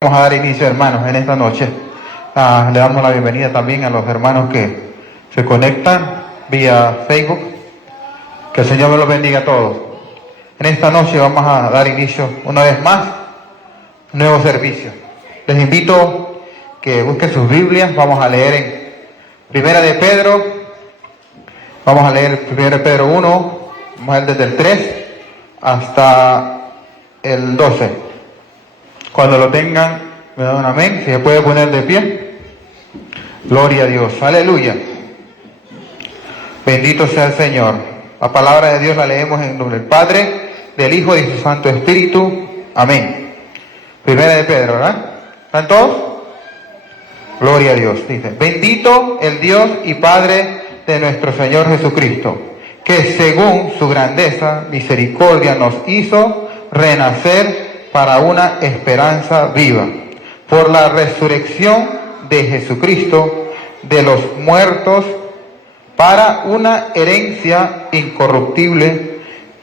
Vamos a dar inicio, hermanos, en esta noche. Le damos la bienvenida también a los hermanos que se conectan vía Facebook. Que el Señor me los bendiga a todos. En esta noche vamos a dar inicio una vez más un nuevo servicio. Les invito que busquen sus Biblias. Vamos a leer en Primera de Pedro. Vamos a leer Primera de Pedro 1. Vamos a leer desde el 3 hasta el 12. Cuando lo tengan, me dan un amén. Si se puede poner de pie. Gloria a Dios. Aleluya. Bendito sea el Señor. La palabra de Dios la leemos en nombre del Padre, del Hijo y de su Santo Espíritu. Amén. Primera de Pedro, ¿verdad? ¿Están todos? Gloria a Dios. Dice: bendito el Dios y Padre de nuestro Señor Jesucristo, que según su grandeza, misericordia nos hizo renacer para una esperanza viva, por la resurrección de Jesucristo de los muertos, para una herencia incorruptible,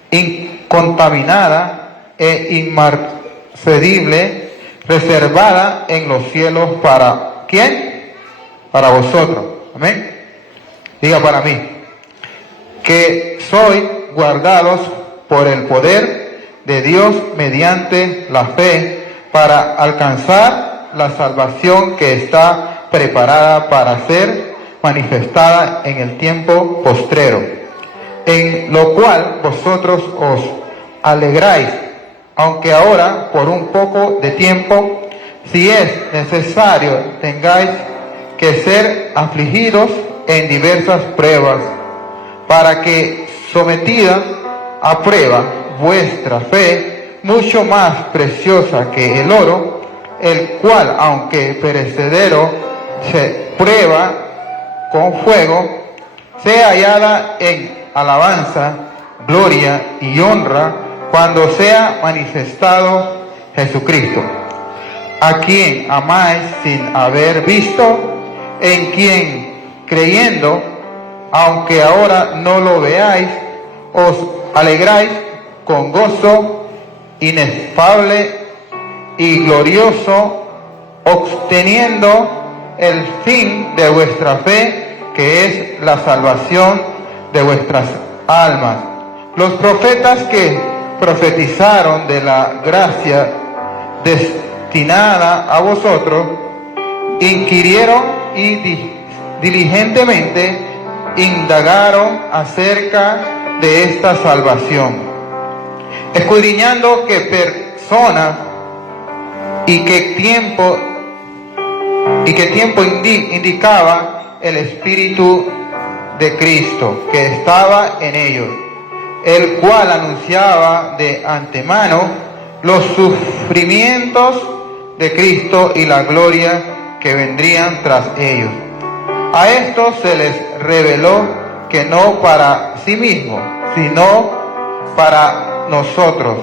incontaminada e inmarcesible, reservada en los cielos para ¿quién? Para vosotros. Amén. Diga: para mí, que sois guardados por el poder de Dios mediante la fe para alcanzar la salvación que está preparada para ser manifestada en el tiempo postrero, en lo cual vosotros os alegráis, aunque ahora por un poco de tiempo, si es necesario, tengáis que ser afligidos en diversas pruebas, para que sometida a prueba vuestra fe, mucho más preciosa que el oro, el cual, aunque perecedero, se prueba con fuego, sea hallada en alabanza, gloria y honra cuando sea manifestado Jesucristo, a quien amáis sin haber visto, en quien creyendo, aunque ahora no lo veáis, os alegráis con gozo inefable y glorioso, obteniendo el fin de vuestra fe, que es la salvación de vuestras almas. Los profetas que profetizaron de la gracia destinada a vosotros, inquirieron y diligentemente indagaron acerca de esta salvación, escudriñando qué persona y qué tiempo indicaba el Espíritu de Cristo que estaba en ellos, el cual anunciaba de antemano los sufrimientos de Cristo y la gloria que vendrían tras ellos. A esto se les reveló que no para sí mismo, sino para nosotros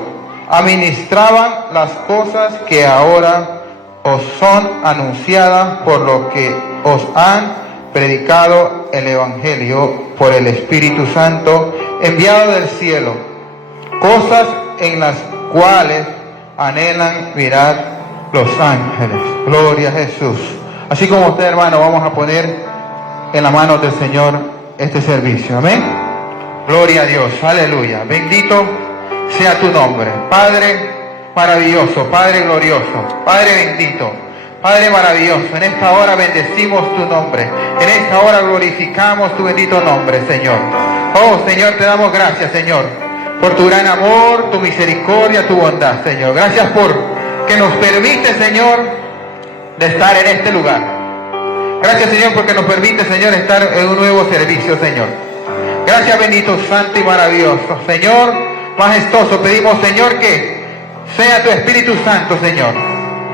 administraban las cosas que ahora os son anunciadas por lo que os han predicado el Evangelio por el Espíritu Santo enviado del cielo, cosas en las cuales anhelan mirar los ángeles. Gloria a Jesús. Así como usted, hermano, vamos a poner en las manos del Señor este servicio. Amén. Gloria a Dios. Aleluya. Bendito sea tu nombre, Padre maravilloso, Padre glorioso, Padre bendito, Padre maravilloso. En esta hora bendecimos tu nombre, en esta hora glorificamos tu bendito nombre, Señor. Oh, Señor, te damos gracias, Señor, por tu gran amor, tu misericordia, tu bondad, Señor. Gracias por que nos permite, Señor, de estar en este lugar. Gracias, Señor, porque nos permite, Señor, estar en un nuevo servicio, Señor. Gracias, bendito, santo y maravilloso, Señor. Majestuoso, pedimos, Señor, que sea tu Espíritu Santo, Señor.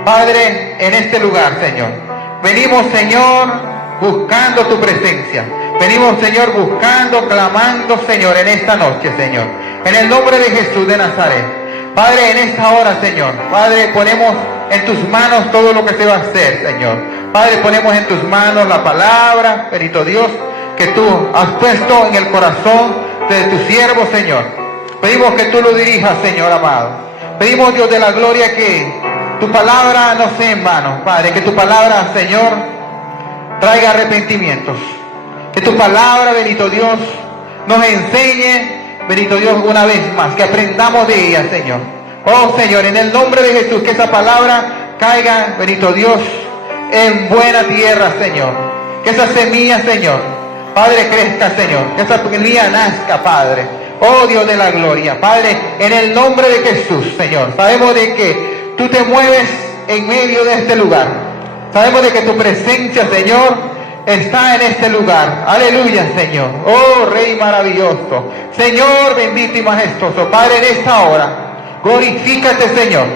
Padre, en este lugar, Señor. Venimos, Señor, buscando tu presencia. Venimos, Señor, buscando, clamando, Señor, en esta noche, Señor. En el nombre de Jesús de Nazaret. Padre, en esta hora, Señor. Padre, ponemos en tus manos todo lo que se va a hacer, Señor. Padre, ponemos en tus manos la palabra, bendito Dios, que tú has puesto en el corazón de tu siervo, Señor. Pedimos que tú lo dirijas, Señor amado. Pedimos, Dios de la gloria, que tu palabra no sea en vano, Padre, que tu palabra, Señor, traiga arrepentimientos. Que tu palabra, bendito Dios, nos enseñe, bendito Dios, una vez más, que aprendamos de ella, Señor. Oh, Señor, en el nombre de Jesús, que esa palabra caiga, bendito Dios, en buena tierra, Señor. Que esa semilla, Señor, Padre, crezca, Señor. Que esa semilla nazca, Padre. Oh, Dios de la gloria, Padre, en el nombre de Jesús, Señor. Sabemos de que tú te mueves en medio de este lugar. Sabemos de que tu presencia, Señor, está en este lugar. Aleluya, Señor. Oh, Rey maravilloso. Señor bendito y majestuoso. Padre, en esta hora, glorifícate, Señor.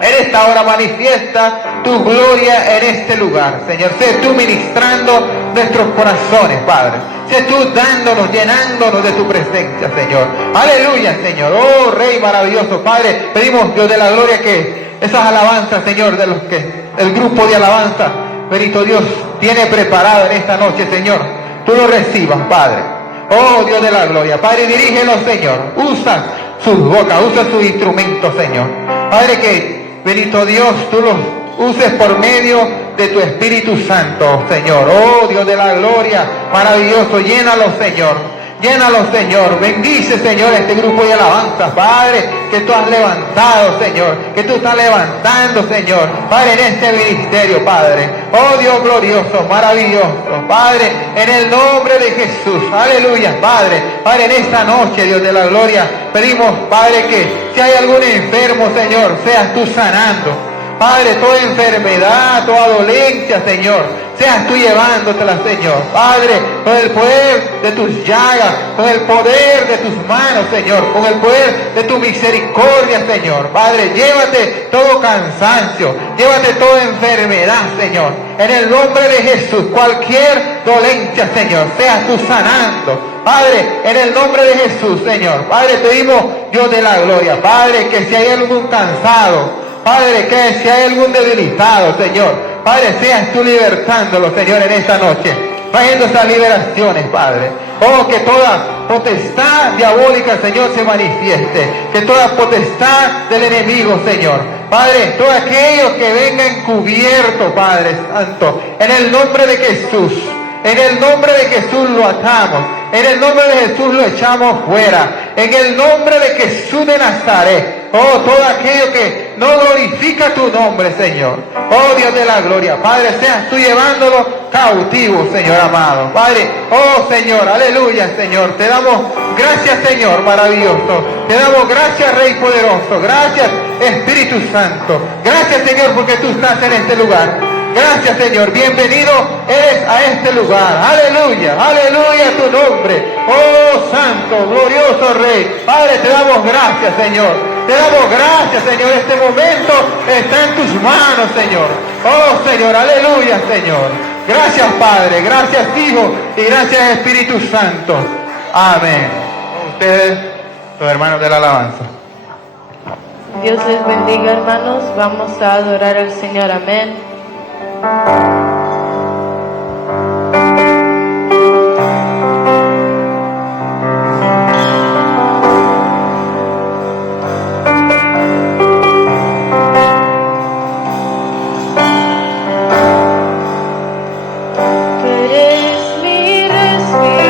En esta hora manifiesta tu gloria en este lugar, Señor. Sé tú ministrando nuestros corazones, Padre. Sé tú dándonos, llenándonos de tu presencia, Señor. Aleluya, Señor. Oh, Rey maravilloso, Padre. Pedimos, Dios de la gloria, que esas alabanzas, Señor, de los que el grupo de alabanza, bendito Dios, tiene preparado en esta noche, Señor, tú lo recibas, Padre. Oh, Dios de la gloria, Padre, dirígelo, Señor. Usa sus bocas, usa sus instrumentos, Señor. Padre, que bendito Dios, tú los uses por medio de tu Espíritu Santo, Señor. Oh, Dios de la gloria, maravilloso, llénalo, Señor. Llénalo, Señor. Bendice, Señor, este grupo de alabanza, Padre, que tú has levantado, Señor. Que tú estás levantando, Señor. Padre, en este ministerio, Padre. Oh, Dios glorioso, maravilloso, Padre, en el nombre de Jesús. Aleluya, Padre. Padre, en esta noche, Dios de la gloria, pedimos, Padre, que si hay algún enfermo, Señor, seas tú sanando. Padre, toda enfermedad, toda dolencia, Señor, seas tú llevándotela, Señor. Padre, con el poder de tus llagas, con el poder de tus manos, Señor, con el poder de tu misericordia, Señor. Padre, llévate todo cansancio, llévate toda enfermedad, Señor. En el nombre de Jesús, cualquier dolencia, Señor, seas tú sanando. Padre, en el nombre de Jesús, Señor. Padre, pedimos, Dios de la gloria, Padre, que si hay algún cansado, Padre, que si hay algún debilitado, Señor, Padre, seas tú libertándolo, Señor, en esta noche, trayendo esas liberaciones, Padre. Oh, que toda potestad diabólica, Señor, se manifieste, que toda potestad del enemigo, Señor, Padre, todo aquello que venga encubierto, Padre Santo, en el nombre de Jesús. En el nombre de Jesús lo atamos. En el nombre de Jesús lo echamos fuera. En el nombre de Jesús de Nazaret. Oh, todo aquello que no glorifica tu nombre, Señor. Oh, Dios de la gloria. Padre, seas tú llevándolo cautivo, Señor amado. Padre, oh, Señor, aleluya, Señor. Te damos gracias, Señor, maravilloso. Te damos gracias, Rey poderoso. Gracias, Espíritu Santo. Gracias, Señor, porque tú estás en este lugar. Gracias, Señor. Bienvenido eres a este lugar. Aleluya, aleluya a tu nombre. Oh, santo, glorioso Rey. Padre, te damos gracias, Señor. Te damos gracias, Señor. Este momento está en tus manos, Señor. Oh, Señor, aleluya, Señor. Gracias, Padre. Gracias, Hijo. Y gracias, Espíritu Santo. Amén. Ustedes, los hermanos de la alabanza. Dios les bendiga, hermanos. Vamos a adorar al Señor. Amén. Eres mi respirar.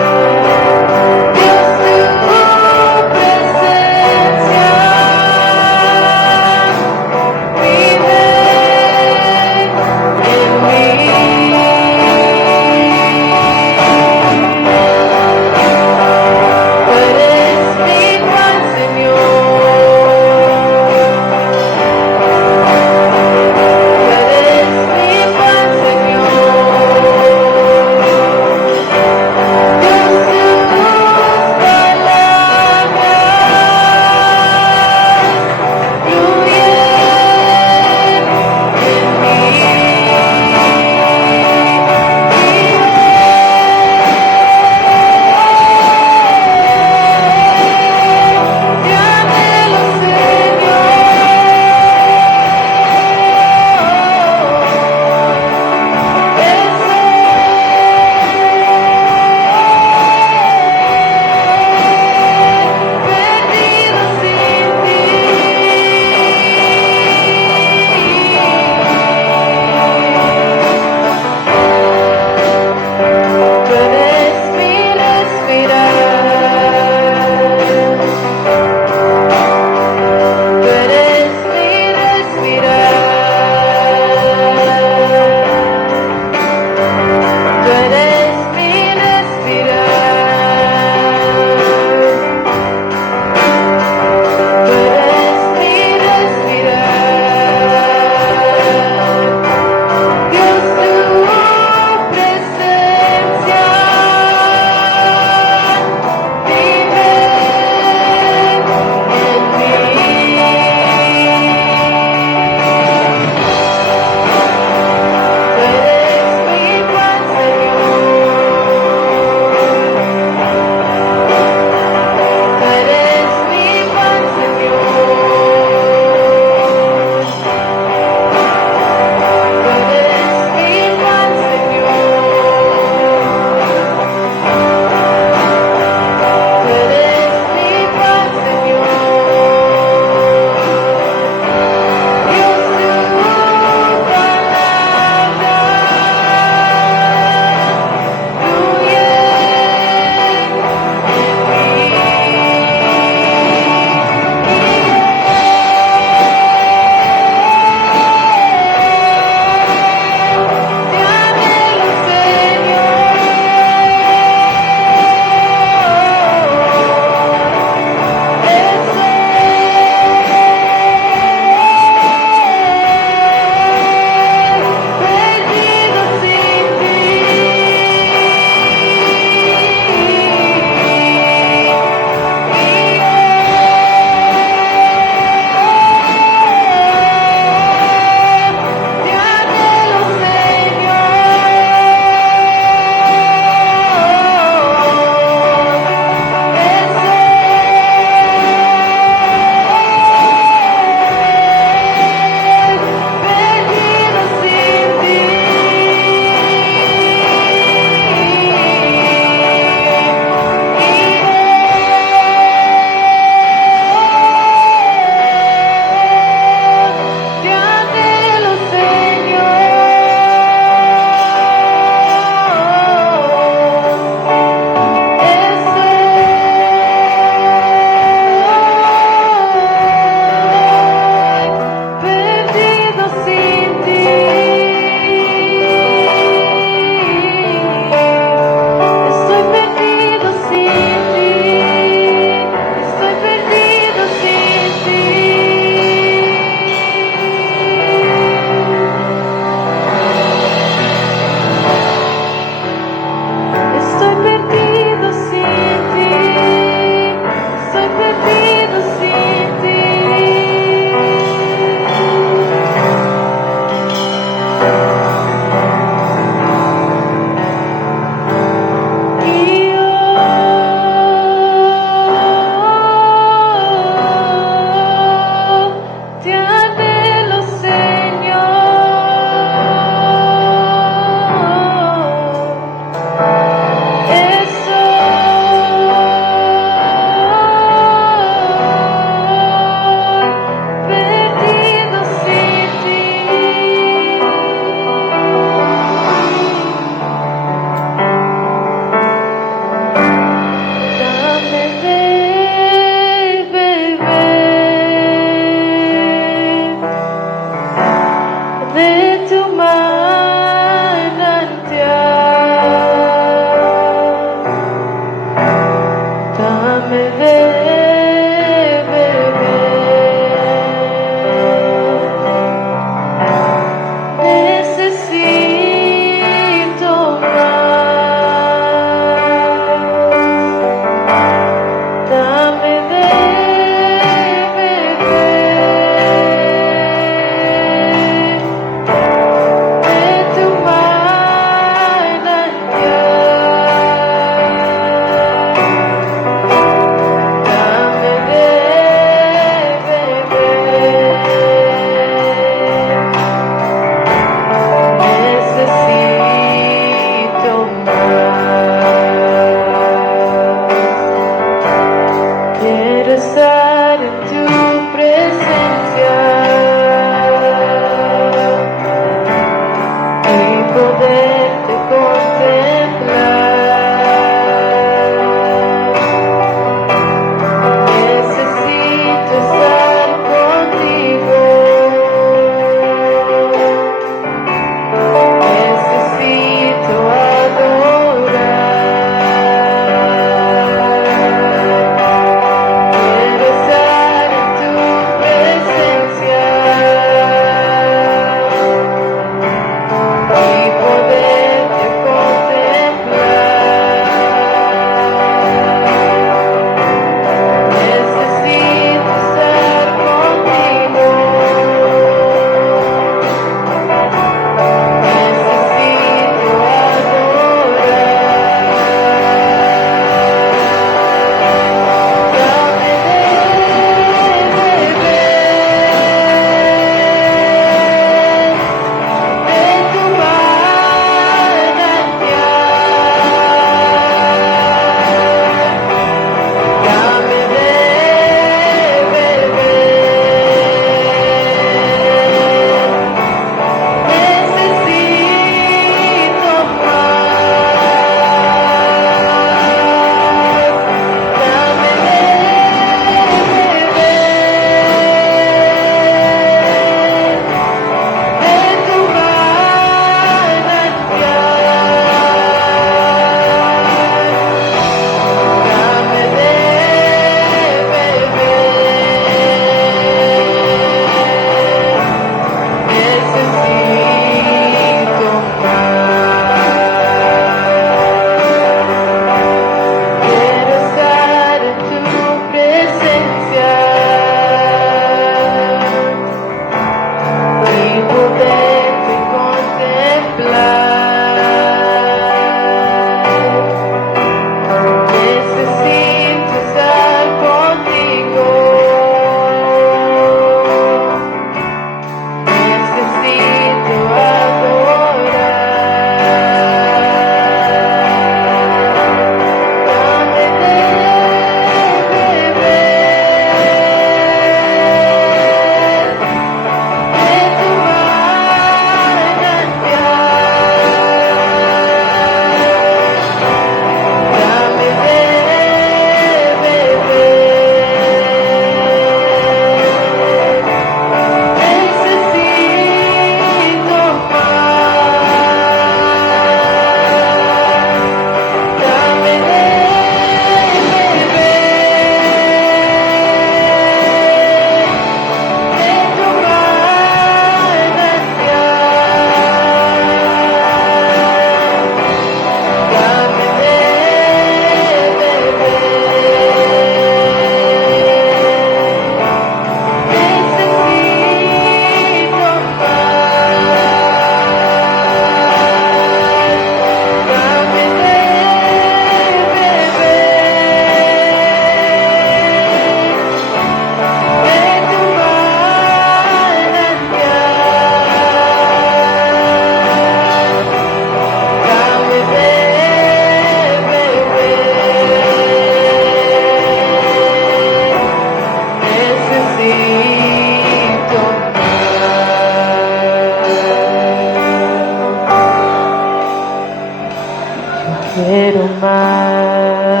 quiero más,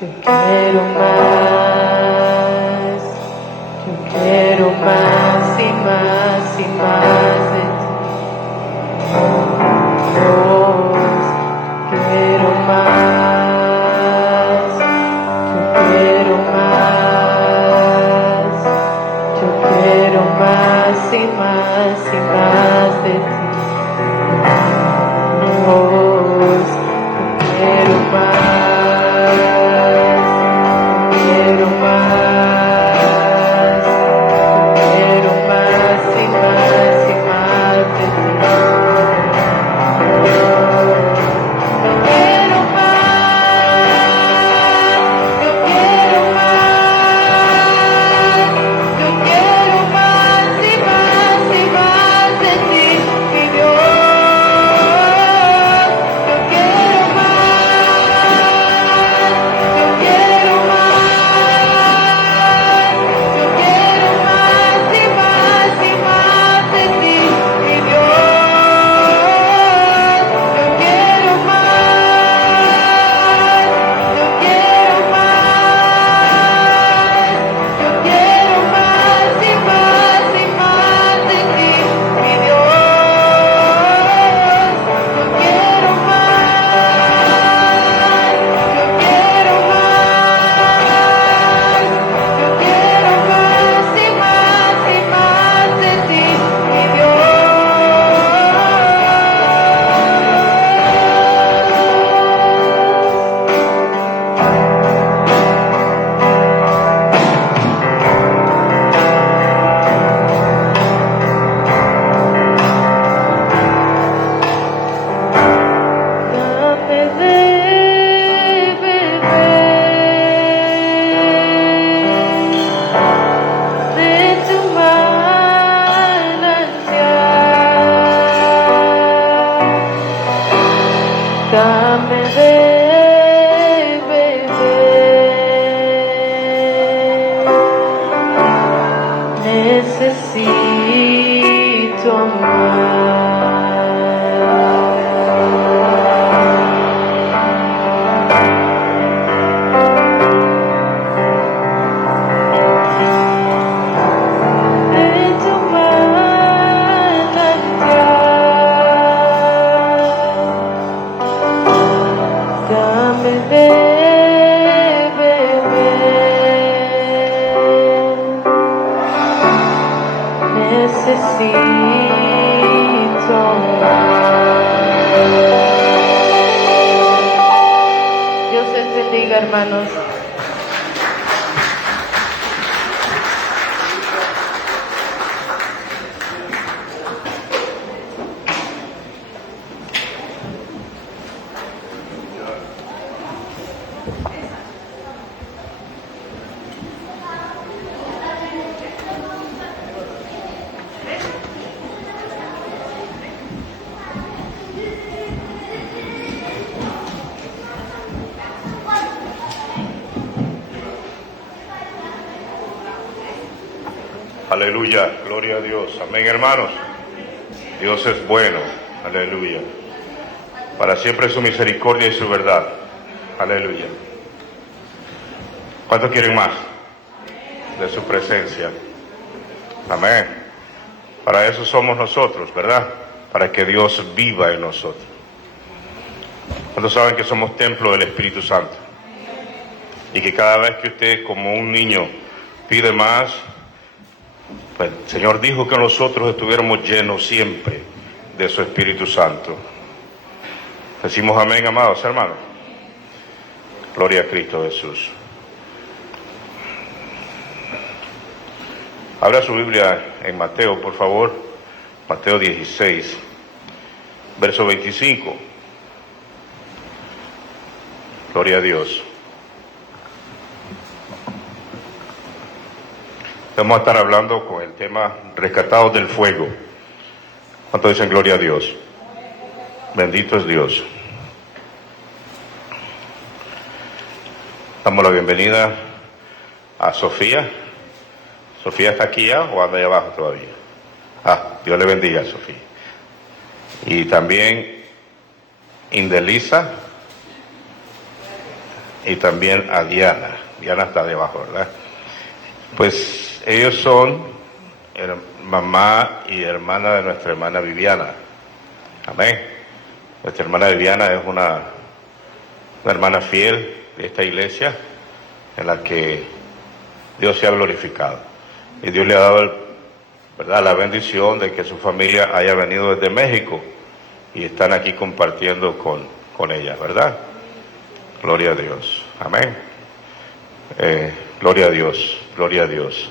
yo quiero más, yo quiero más y más y más de ti. Dios, quiero más, yo quiero más, yo quiero más y más y más de ti. Dios, quiero más, quiero más, quiero más y más y más de ti. Yo quiero más, yo quiero más, yo quiero más y más y más de ti, mi Dios. Yo quiero más, yo quiero más, yo quiero más y más y más de ti, mi Dios. Yo quiero más, yo quiero más, yo quiero más y más y más de ti, mi Dios. Yo quiero más, yo quiero más, yo quiero más y más y más de ti, mi Dios. Dame de beber de tu manantial. Dame de beber. Necesito más. De tu manantial, dame de beber. Necesito más. Dios les bendiga, hermanos. Aleluya, gloria a Dios. Amén, hermanos. Dios es bueno. Aleluya. Para siempre su misericordia y su verdad. Aleluya. ¿Cuántos quieren más de su presencia? Amén. Para eso somos nosotros, ¿verdad? Para que Dios viva en nosotros. ¿Cuántos saben que somos templo del Espíritu Santo? Y que cada vez que usted, como un niño, pide más, pues el Señor dijo que nosotros estuviéramos llenos siempre de su Espíritu Santo. Decimos amén, amados hermanos. Gloria a Cristo Jesús. Abra su Biblia en Mateo, por favor. Mateo 16, verso 25. Gloria a Dios. Vamos a estar hablando con el tema rescatados del fuego. ¿Cuánto dicen gloria a Dios? Bendito es Dios. Damos la bienvenida a Sofía. ¿Sofía está aquí ya o anda ahí abajo todavía? Dios le bendiga a Sofía. Y también Indelisa y también a Diana. Diana está debajo, ¿verdad? Pues ellos son mamá y hermana de nuestra hermana Viviana. Amén. Nuestra hermana Viviana es una hermana fiel de esta iglesia en la que Dios se ha glorificado. Y Dios le ha dado, ¿verdad?, la bendición de que su familia haya venido desde México y están aquí compartiendo con ella, ¿verdad? Gloria a Dios. Amén. Gloria a Dios, gloria a Dios.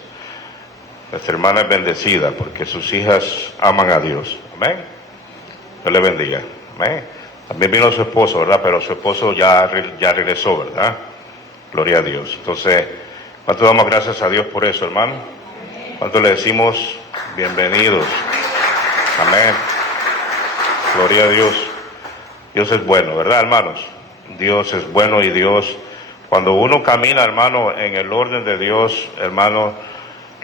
Nuestra hermana es bendecida porque sus hijas aman a Dios. Amén. Dios le bendiga. Amén. También vino su esposo, ¿verdad? Pero su esposo ya regresó, ¿verdad? Gloria a Dios. Entonces, ¿cuánto damos gracias a Dios por eso, hermano? ¿Cuánto le decimos bienvenidos? Amén. Gloria a Dios. Dios es bueno, ¿verdad, hermanos? Dios es bueno y Dios, cuando uno camina, hermano, en el orden de Dios, hermano,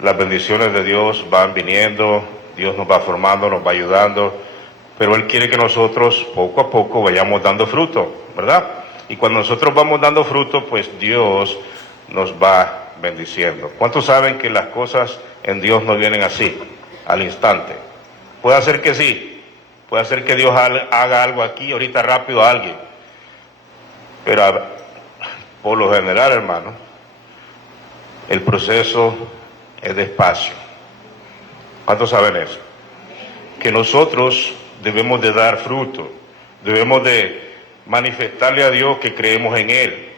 las bendiciones de Dios van viniendo, Dios nos va formando, nos va ayudando, pero Él quiere que nosotros poco a poco vayamos dando fruto, ¿verdad? Y cuando nosotros vamos dando fruto, pues Dios nos va bendiciendo. ¿Cuántos saben que las cosas en Dios no vienen así, al instante? Puede ser que sí, puede ser que Dios haga algo aquí, ahorita rápido a alguien, pero por lo general, hermano, el proceso es despacio. ¿Cuántos saben eso? Que nosotros debemos de dar fruto, debemos de manifestarle a Dios que creemos en Él.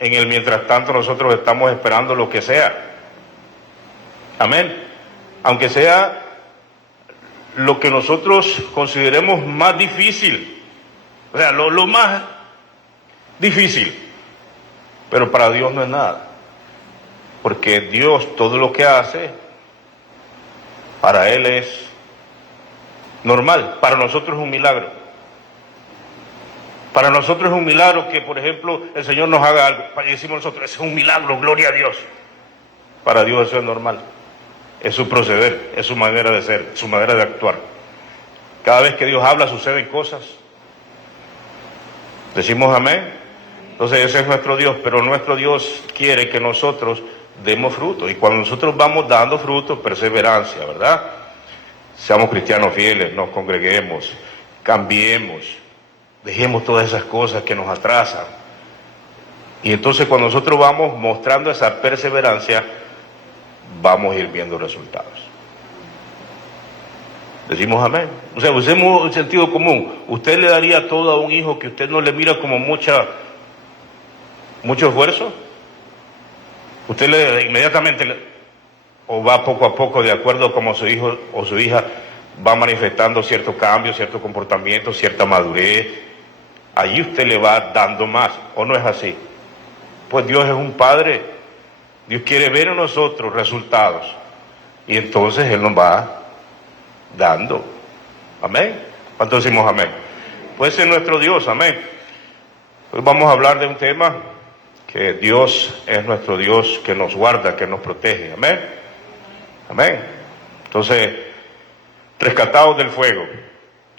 En el mientras tanto nosotros estamos esperando lo que sea. Amén. Aunque sea lo que nosotros consideremos más difícil, o sea, lo más difícil, pero para Dios no es nada, porque Dios todo lo que hace para Él es normal. Para nosotros es un milagro. Para nosotros es un milagro que, por ejemplo, el Señor nos haga algo. Y decimos nosotros, es un milagro, gloria a Dios. Para Dios eso es normal. Es su proceder, es su manera de ser, su manera de actuar. Cada vez que Dios habla suceden cosas. Decimos amén. Entonces ese es nuestro Dios, pero nuestro Dios quiere que nosotros demos fruto. Y cuando nosotros vamos dando fruto, perseverancia, ¿verdad? Seamos cristianos fieles, nos congreguemos, cambiemos, dejemos todas esas cosas que nos atrasan. Y entonces cuando nosotros vamos mostrando esa perseverancia, vamos a ir viendo resultados. Decimos amén. O sea, usemos el sentido común. ¿Usted le daría todo a un hijo que usted no le mira como mucho esfuerzo? Usted inmediatamente o va poco a poco de acuerdo a cómo su hijo o su hija va manifestando cierto cambio, cierto comportamiento, cierta madurez. Allí usted le va dando más, ¿o no es así? Pues Dios es un Padre. Dios quiere ver en nosotros resultados. Y entonces Él nos va dando. Amén. ¿Cuántos decimos amén? Pues ese es nuestro Dios, amén. Hoy vamos a hablar de un tema que Dios es nuestro Dios que nos guarda, que nos protege. Amén. Amén. Entonces, rescatados del fuego.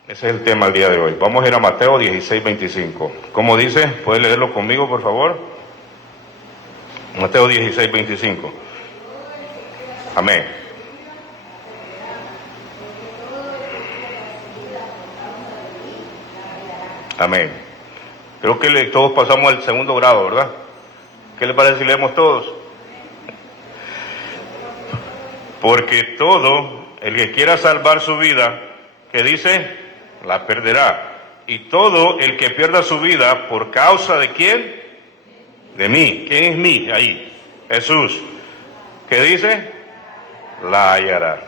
Ese es el tema del día de hoy. Vamos a ir a Mateo 16:25. ¿Cómo dice? ¿Puede leerlo conmigo, por favor? Mateo 16:25. Amén. Amén. Creo que todos pasamos al segundo grado, ¿verdad? ¿Qué le parece si leemos todos? Porque todo el que quiera salvar su vida, ¿qué dice? La perderá. Y todo el que pierda su vida, ¿por causa de quién? De mí. ¿Quién es mí ahí? Jesús. ¿Qué dice? La hallará.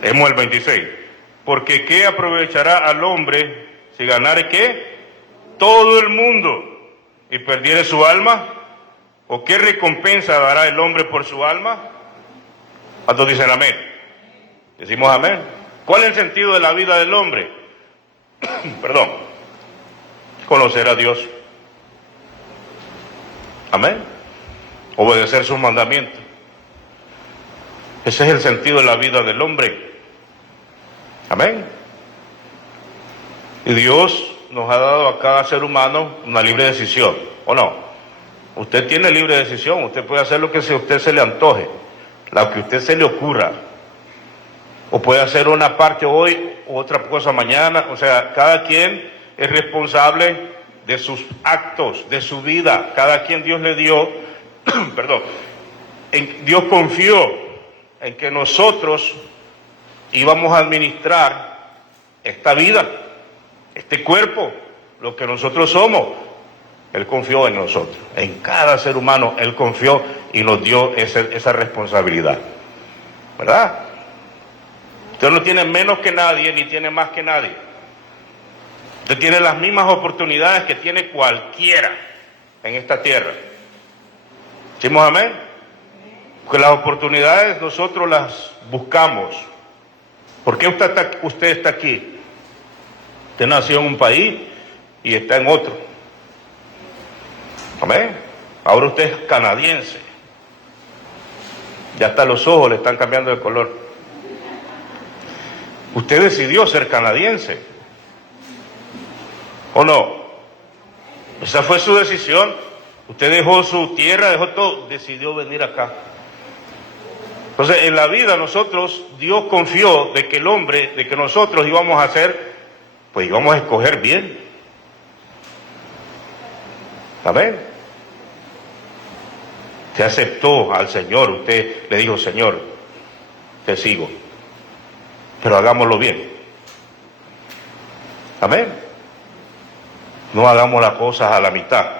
Leemos el 26. Porque ¿qué aprovechará al hombre si ganare qué? Todo el mundo y perdiere su alma? ¿O qué recompensa dará el hombre por su alma? ¿Cuántos dicen amén? Decimos amén. ¿Cuál es el sentido de la vida del hombre? Perdón. Conocer a Dios. Amén. Obedecer sus mandamientos. Ese es el sentido de la vida del hombre. Amén. Y Dios nos ha dado a cada ser humano una libre decisión, ¿o no? Usted tiene libre decisión, usted puede hacer lo que a usted se le antoje, lo que a usted se le ocurra. O puede hacer una parte hoy, otra cosa mañana. O sea, cada quien es responsable de sus actos, de su vida. Cada quien Dios le dio, perdón, Dios confió en que nosotros íbamos a administrar esta vida, este cuerpo, lo que nosotros somos. Él confió en nosotros, en cada ser humano. Él confió y nos dio esa responsabilidad, ¿verdad? Usted no tiene menos que nadie, ni tiene más que nadie. Usted tiene las mismas oportunidades que tiene cualquiera en esta tierra. ¿Decimos amén? Porque las oportunidades nosotros las buscamos. ¿Por qué usted está aquí? Usted nació en un país y está en otro. Amén. Ahora usted es canadiense. Ya hasta los ojos le están cambiando de color. Usted decidió ser canadiense, ¿o no? Esa fue su decisión. Usted dejó su tierra, dejó todo, decidió venir acá. Entonces, en la vida nosotros, Dios confió de que el hombre, de que nosotros íbamos a hacer, pues íbamos a escoger bien. Amén. Usted aceptó al Señor, usted le dijo, Señor, te sigo, pero hagámoslo bien. Amén. No hagamos las cosas a la mitad.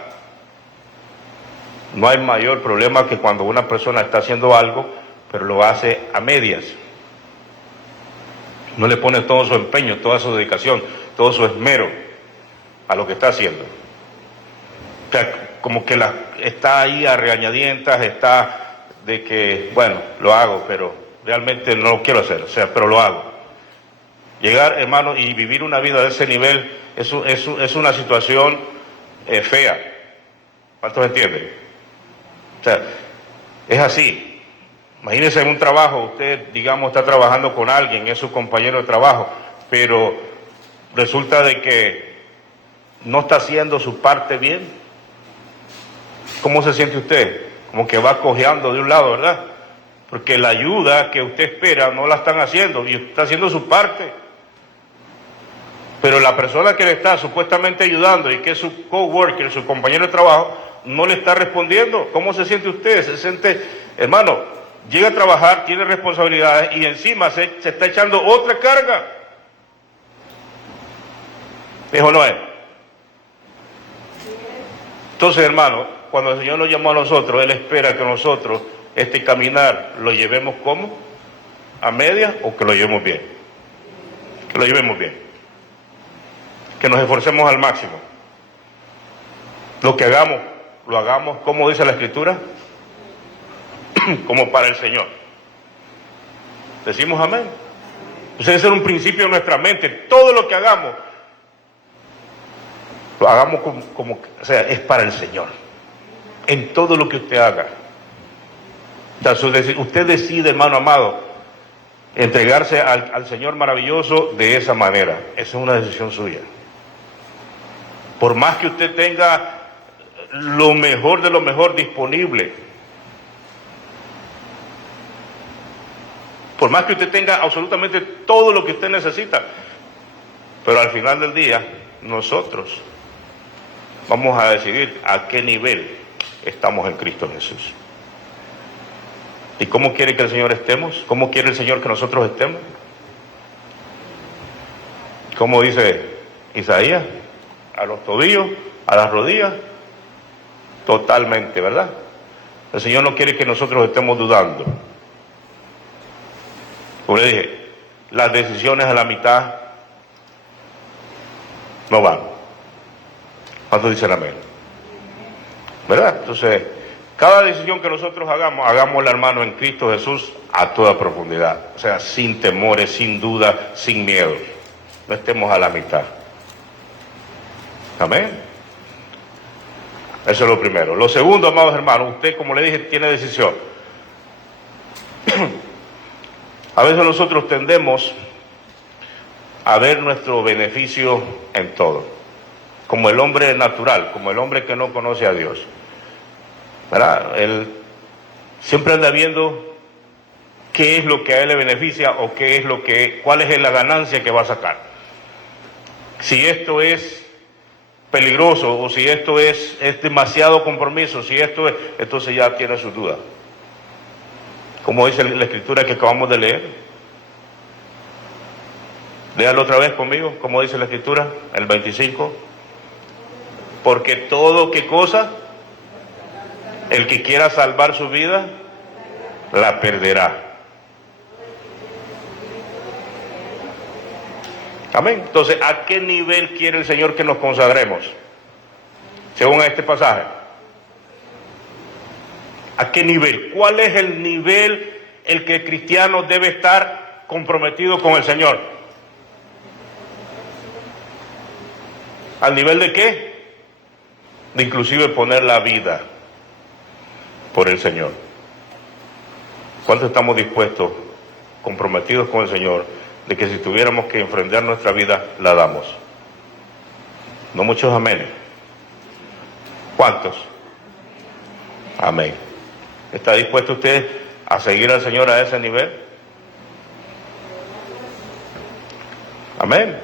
No hay mayor problema que cuando una persona está haciendo algo, pero lo hace a medias. No le pone todo su empeño, toda su dedicación, todo su esmero a lo que está haciendo. O sea, como que está ahí a regañadientas, está de que, bueno, lo hago, pero realmente no lo quiero hacer, o sea, pero lo hago. Llegar, hermano, y vivir una vida de ese nivel es una situación fea. ¿Cuántos entienden? O sea, es así. Imagínense en un trabajo, usted, digamos, está trabajando con alguien, es su compañero de trabajo, pero resulta de que no está haciendo su parte bien. ¿Cómo se siente usted? Como que va cojeando de un lado, ¿verdad? Porque la ayuda que usted espera no la están haciendo y está haciendo su parte. Pero la persona que le está supuestamente ayudando y que es su coworker, su compañero de trabajo, no le está respondiendo. ¿Cómo se siente usted? Se siente, hermano, llega a trabajar, tiene responsabilidades y encima se está echando otra carga. ¿Eso no es? Entonces, hermano, cuando el Señor nos llamó a nosotros, Él espera que nosotros este caminar lo llevemos ¿cómo? ¿A medias o que lo llevemos bien? Que lo llevemos bien. Que nos esforcemos al máximo. Lo que hagamos, lo hagamos, como dice la Escritura, como para el Señor. ¿Decimos amén? Pues debe ser un principio en nuestra mente. Todo lo que hagamos, lo hagamos como o sea, es para el Señor. En todo lo que usted haga. O sea, usted decide, hermano amado, entregarse al Señor maravilloso de esa manera. Esa es una decisión suya. Por más que usted tenga lo mejor de lo mejor disponible, por más que usted tenga absolutamente todo lo que usted necesita, pero al final del día, nosotros vamos a decidir a qué nivel estamos en Cristo Jesús. ¿Y cómo quiere que el Señor estemos? ¿Cómo quiere el Señor que nosotros estemos? ¿Cómo dice Isaías? A los tobillos, a las rodillas, totalmente, ¿verdad? El Señor no quiere que nosotros estemos dudando. Como le dije, las decisiones a la mitad no van. ¿Cuántos dicen amén? ¿Verdad? Entonces, cada decisión que nosotros hagamos, hagámosla, hermano, en Cristo Jesús a toda profundidad. O sea, sin temores, sin duda, sin miedo. No estemos a la mitad. Amén. Eso es lo primero. Lo segundo, amados hermanos, usted, como le dije, tiene decisión. A veces nosotros tendemos a ver nuestro beneficio en todo. como el hombre natural, como el hombre que no conoce a Dios, ¿verdad? Él siempre anda viendo qué es lo que a él le beneficia o cuál es la ganancia que va a sacar. Si esto es peligroso o si esto es demasiado compromiso, si esto es, entonces ya tiene sus dudas. Como dice la escritura que acabamos de leer. Léalo otra vez conmigo, como dice la escritura, el 25. Porque todo, ¿qué cosa? El que quiera salvar su vida, la perderá. Amén. Entonces, ¿a qué nivel quiere el Señor que nos consagremos? Según este pasaje. ¿A qué nivel? ¿Cuál es el nivel el que el cristiano debe estar comprometido con el Señor? ¿Al nivel de qué? De inclusive poner la vida por el Señor. ¿Cuánto estamos dispuestos, comprometidos con el Señor, de que si tuviéramos que enfrentar nuestra vida, la damos? No muchos amenes. ¿Cuántos? Amén. ¿Está dispuesto usted a seguir al Señor a ese nivel? Amén.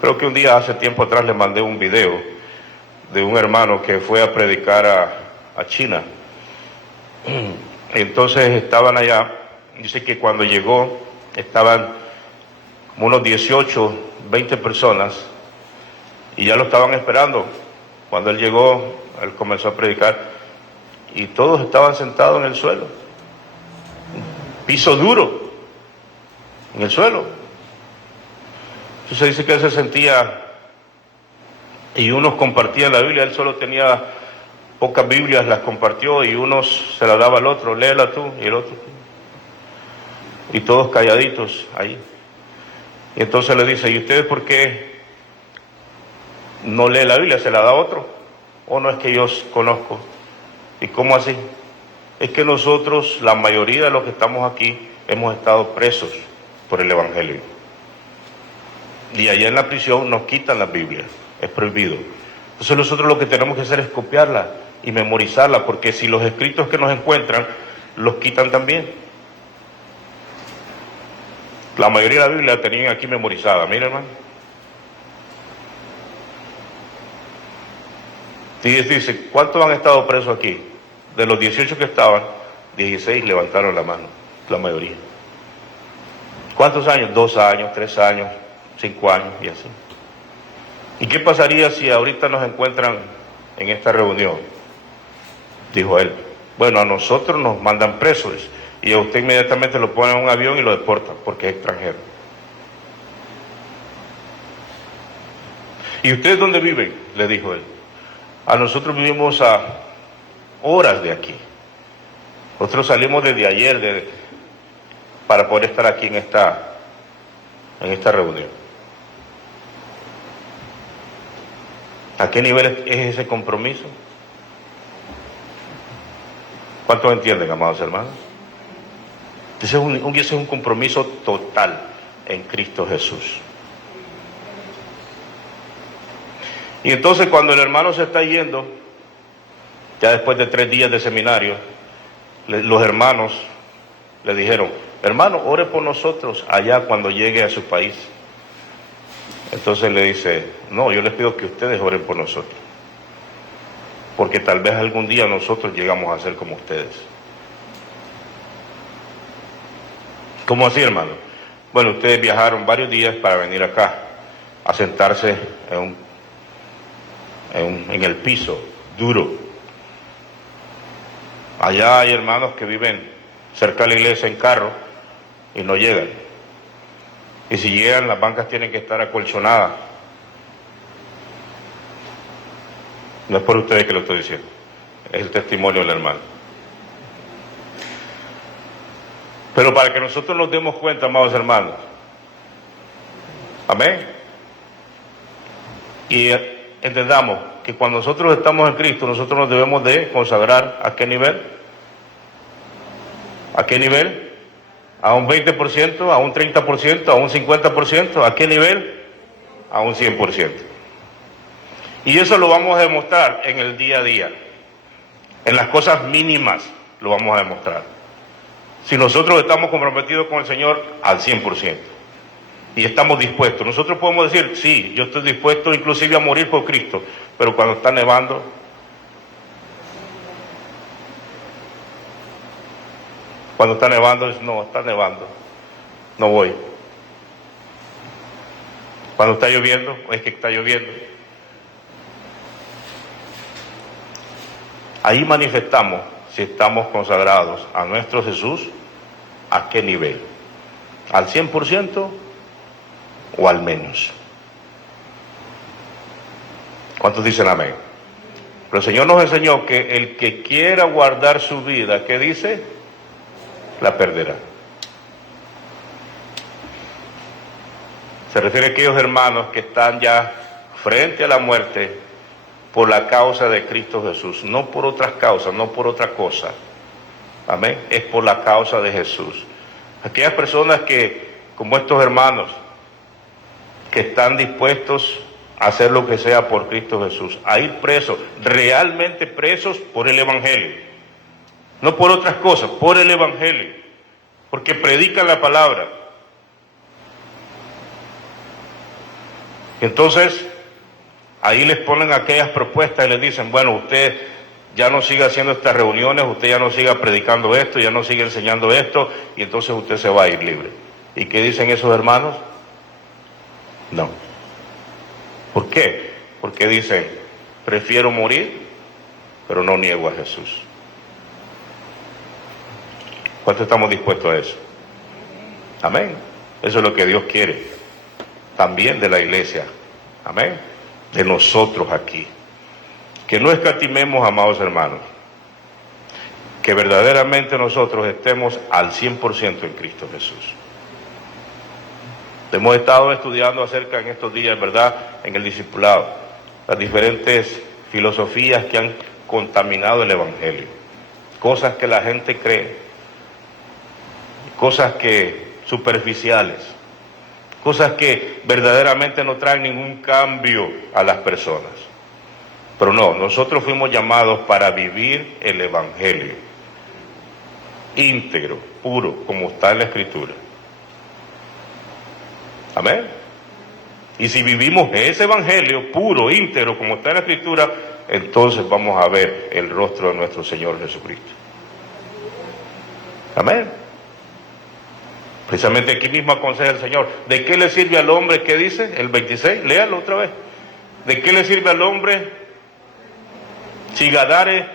Creo que un día, hace tiempo atrás, le mandé un video de un hermano que fue a predicar a China. Entonces estaban allá. Dice que cuando llegó estaban como unos 18, 20 personas y ya lo estaban esperando. Cuando él llegó, él comenzó a predicar y todos estaban sentados en el suelo, piso duro, en el suelo. Entonces dice que él se sentía, y unos compartían la Biblia, él solo tenía pocas Biblias, las compartió y unos se la daba al otro, léela tú, y el otro tú. Y todos calladitos ahí. Y entonces le dice, ¿y ustedes por qué no lee la Biblia? ¿Se la da a otro? ¿O no es que yo conozco? ¿Y cómo así? Es que nosotros, la mayoría de los que estamos aquí, hemos estado presos por el Evangelio. Y allá en la prisión nos quitan la Biblia, es prohibido. Entonces nosotros lo que tenemos que hacer es copiarla y memorizarla, porque si los escritos que nos encuentran los quitan también. La mayoría de la Biblia la tenían aquí memorizada, mira hermano. Y dice, ¿cuántos han estado presos aquí? De los 18 que estaban, 16 levantaron la mano, la mayoría. ¿Cuántos años? 2 años, 3 años, 5 años y así. ¿Y qué pasaría si ahorita nos encuentran en esta reunión? Dijo él. Bueno, a nosotros nos mandan presos y a usted inmediatamente lo ponen en un avión y lo deportan porque es extranjero. ¿Y ustedes dónde viven? Le dijo él. A nosotros vivimos a horas de aquí. Nosotros salimos desde ayer para poder estar aquí en esta reunión. ¿A qué nivel es ese compromiso? ¿Cuántos entienden, amados hermanos? Ese es un compromiso total en Cristo Jesús. Y entonces cuando el hermano se está yendo, ya después de 3 días de seminario, los hermanos le dijeron, hermano, ore por nosotros allá cuando llegue a su país. Entonces le dice, no, yo les pido que ustedes oren por nosotros, porque tal vez algún día nosotros llegamos a ser como ustedes. ¿Cómo así, hermano? Bueno, ustedes viajaron varios días para venir acá, a sentarse en el piso duro. Allá hay hermanos que viven cerca de la iglesia en carro y no llegan. Y si llegan, las bancas tienen que estar acolchonadas. No es por ustedes que lo estoy diciendo, es el testimonio del hermano. Pero para que nosotros nos demos cuenta, amados hermanos, amén, y entendamos que cuando nosotros estamos en Cristo, nosotros nos debemos de consagrar ¿a qué nivel? ¿A qué nivel? ¿A un 20%? ¿A un 30%? ¿A un 50%? ¿A qué nivel? a un 100%. Y eso lo vamos a demostrar en el día a día. En las cosas mínimas lo vamos a demostrar. Si nosotros estamos comprometidos con el Señor al 100%. Y estamos dispuestos. Nosotros podemos decir, sí, yo estoy dispuesto inclusive a morir por Cristo. Pero cuando está nevando, no, está nevando, no voy. Cuando está lloviendo, es que está lloviendo. Ahí manifestamos si estamos consagrados a nuestro Jesús, ¿a qué nivel? ¿Al 100% o al menos? ¿Cuántos dicen amén? Pero el Señor nos enseñó que el que quiera guardar su vida, ¿qué dice? La perderá. Se refiere a aquellos hermanos que están ya frente a la muerte por la causa de Cristo Jesús, no por otras causas, no por otra cosa. Amén. Es por la causa de Jesús. Aquellas personas que, como estos hermanos, que están dispuestos a hacer lo que sea por Cristo Jesús, a ir presos, realmente presos por el Evangelio, no por otras cosas, por el Evangelio, porque predican la palabra. Entonces, ahí les ponen aquellas propuestas y les dicen, bueno, usted ya no siga haciendo estas reuniones, usted ya no siga predicando esto, ya no siga enseñando esto, y entonces usted se va a ir libre. ¿Y qué dicen esos hermanos? No. ¿Por qué? Porque dicen, prefiero morir, pero no niego a Jesús. ¿Cuánto estamos dispuestos a eso? Amén. Eso es lo que Dios quiere. También de la iglesia. Amén. De nosotros aquí. Que no escatimemos, amados hermanos. Que verdaderamente nosotros estemos al 100% en Cristo Jesús. Hemos estado estudiando acerca en estos días, ¿verdad?, en el discipulado, las diferentes filosofías que han contaminado el Evangelio. Cosas que la gente cree, cosas que superficiales, cosas que verdaderamente no traen ningún cambio a las personas. Pero no, nosotros fuimos llamados para vivir el Evangelio íntegro, puro, como está en la Escritura. Amén. Y si vivimos ese Evangelio puro, íntegro, como está en la Escritura, entonces vamos a ver el rostro de nuestro Señor Jesucristo. Amén. Precisamente aquí mismo aconseja el Señor. ¿De qué le sirve al hombre? ¿Qué dice? El 26, léalo otra vez. ¿De qué le sirve al hombre si ganare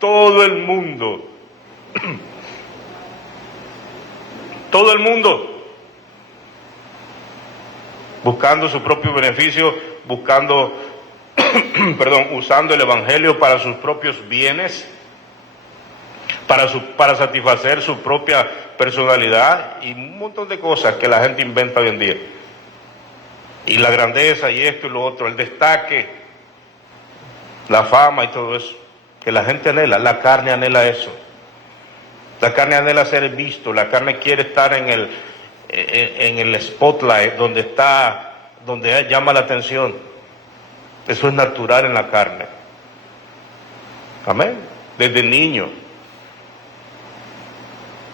todo el mundo? Todo el mundo. Buscando su propio beneficio, usando el Evangelio para sus propios bienes, para satisfacer su propia personalidad y un montón de cosas que la gente inventa hoy en día. Y la grandeza y esto y lo otro, el destaque, la fama y todo eso, que la gente anhela, la carne anhela eso. La carne anhela ser visto, la carne quiere estar en el spotlight, donde llama la atención. Eso es natural en la carne. Amén. Desde niño.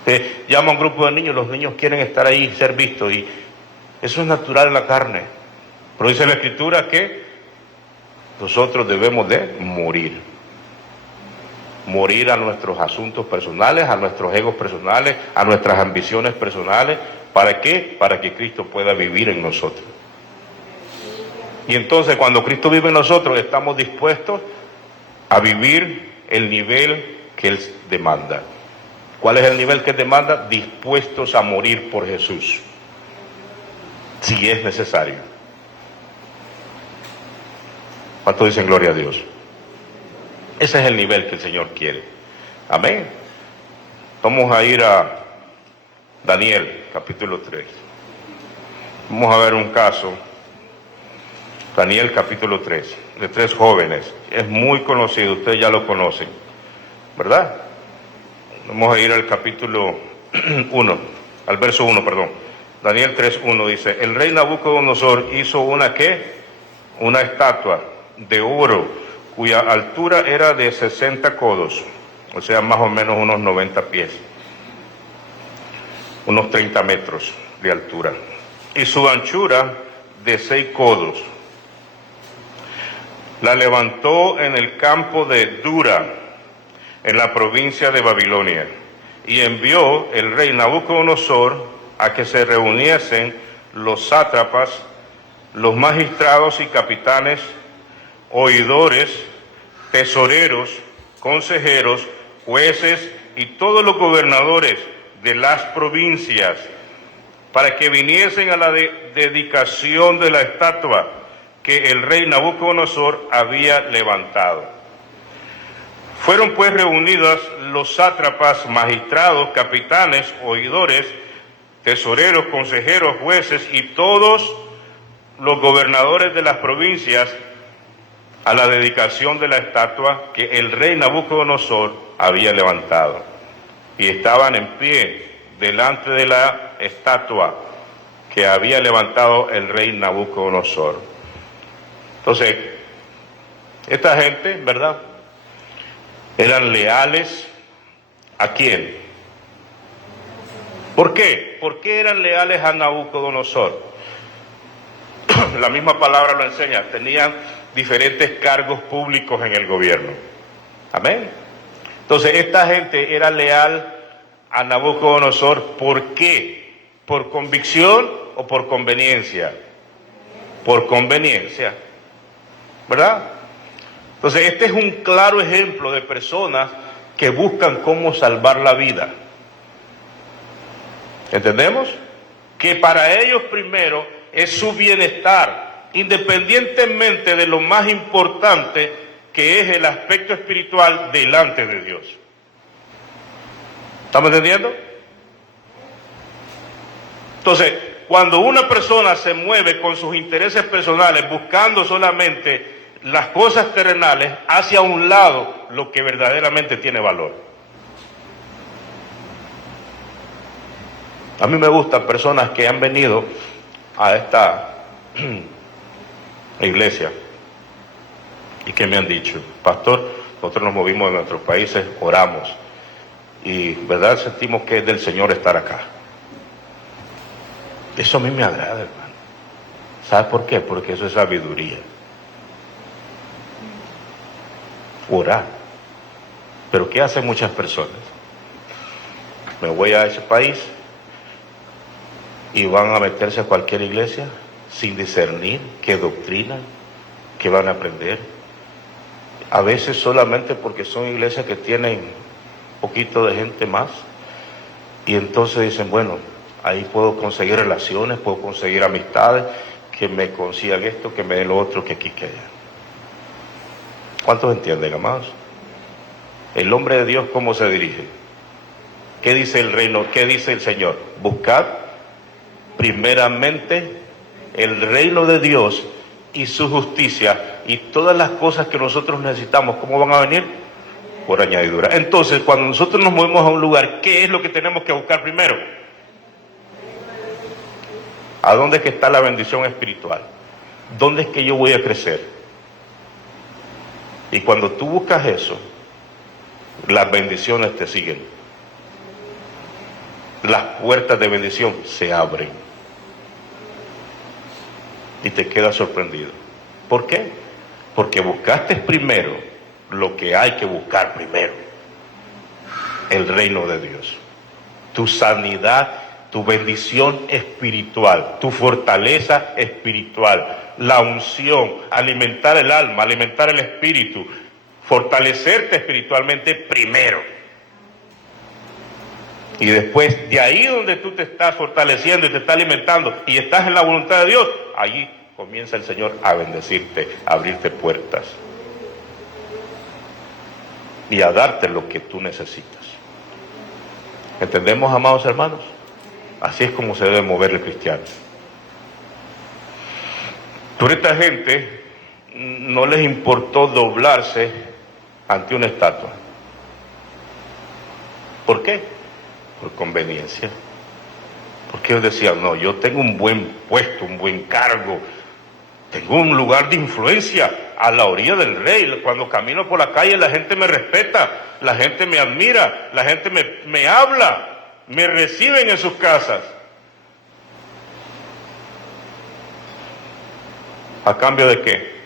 Te llama un grupo de niños, los niños quieren estar ahí, ser vistos, y eso es natural en la carne. Pero dice la Escritura que nosotros debemos de morir. Morir a nuestros asuntos personales, a nuestros egos personales, a nuestras ambiciones personales. ¿Para qué? Para que Cristo pueda vivir en nosotros. Y entonces cuando Cristo vive en nosotros, estamos dispuestos a vivir el nivel que Él demanda. ¿Cuál es el nivel que demanda? Dispuestos a morir por Jesús, si es necesario. ¿Cuánto dicen gloria a Dios? Ese es el nivel que el Señor quiere. Amén. Vamos a ir a Daniel, capítulo 3. Vamos a ver un caso. Daniel, capítulo 3, de 3 jóvenes. Es muy conocido, ustedes ya lo conocen, ¿verdad? Vamos a ir al capítulo 1, al verso 1, perdón. Daniel 3:1 dice, el rey Nabucodonosor hizo una ¿qué? Una estatua de oro cuya altura era de 60 codos, o sea, más o menos unos 90 pies, unos 30 metros de altura, y su anchura de 6 codos. La levantó en el campo de Dura, en la provincia de Babilonia, y envió el rey Nabucodonosor a que se reuniesen los sátrapas, los magistrados y capitanes, oidores, tesoreros, consejeros, jueces y todos los gobernadores de las provincias, para que viniesen a la dedicación de la estatua que el rey Nabucodonosor había levantado. Fueron pues reunidos los sátrapas, magistrados, capitanes, oidores, tesoreros, consejeros, jueces y todos los gobernadores de las provincias a la dedicación de la estatua que el rey Nabucodonosor había levantado. Y estaban en pie delante de la estatua que había levantado el rey Nabucodonosor. Entonces, esta gente, ¿verdad?, eran leales ¿a quién? ¿Por qué? ¿Por qué eran leales a Nabucodonosor? La misma palabra lo enseña, tenían diferentes cargos públicos en el gobierno. Amén. Entonces, esta gente era leal a Nabucodonosor, ¿por qué? ¿Por convicción o por conveniencia? Por conveniencia, ¿verdad? Entonces, este es un claro ejemplo de personas que buscan cómo salvar la vida. ¿Entendemos? Que para ellos primero es su bienestar, independientemente de lo más importante que es el aspecto espiritual delante de Dios. ¿Estamos entendiendo? Entonces, cuando una persona se mueve con sus intereses personales, buscando solamente las cosas terrenales, hacia un lado lo que verdaderamente tiene valor. A mí me gustan personas que han venido a esta iglesia y que me han dicho, pastor, nosotros nos movimos de nuestros países, oramos y verdad sentimos que es del Señor estar acá. Eso a mí me agrada, hermano. ¿Sabes por qué? Porque eso es sabiduría. Orar. Pero ¿qué hacen muchas personas? Me voy a ese país y van a meterse a cualquier iglesia sin discernir qué doctrina, qué van a aprender. A veces solamente porque son iglesias que tienen un poquito de gente más y entonces dicen, bueno, ahí puedo conseguir relaciones, puedo conseguir amistades, que me consigan esto, que me den lo otro, que aquí, que allá. ¿Cuántos entienden, amados? El hombre de Dios, ¿cómo se dirige? ¿Qué dice el reino? ¿Qué dice el Señor? Buscad primeramente el reino de Dios y su justicia, y todas las cosas que nosotros necesitamos, ¿cómo van a venir? Por añadidura. Entonces, cuando nosotros nos movemos a un lugar, ¿qué es lo que tenemos que buscar primero? ¿A dónde es que está la bendición espiritual? ¿Dónde es que yo voy a crecer? Y cuando tú buscas eso, las bendiciones te siguen. Las puertas de bendición se abren. Y te quedas sorprendido. ¿Por qué? Porque buscaste primero lo que hay que buscar primero. El reino de Dios. Tu sanidad, tu bendición espiritual, tu fortaleza espiritual, la unción, alimentar el alma, alimentar el espíritu, fortalecerte espiritualmente primero. Y después, de ahí donde tú te estás fortaleciendo y te estás alimentando y estás en la voluntad de Dios, allí comienza el Señor a bendecirte, a abrirte puertas y a darte lo que tú necesitas. ¿Entendemos, amados hermanos? Así es como se debe mover el cristiano. Pero esta gente no les importó doblarse ante una estatua. ¿Por qué? Por conveniencia. Porque ellos decían, no, yo tengo un buen puesto, un buen cargo, tengo un lugar de influencia a la orilla del rey. Cuando camino por la calle la gente me respeta, la gente me admira, la gente me habla, me reciben en sus casas. ¿A cambio de qué?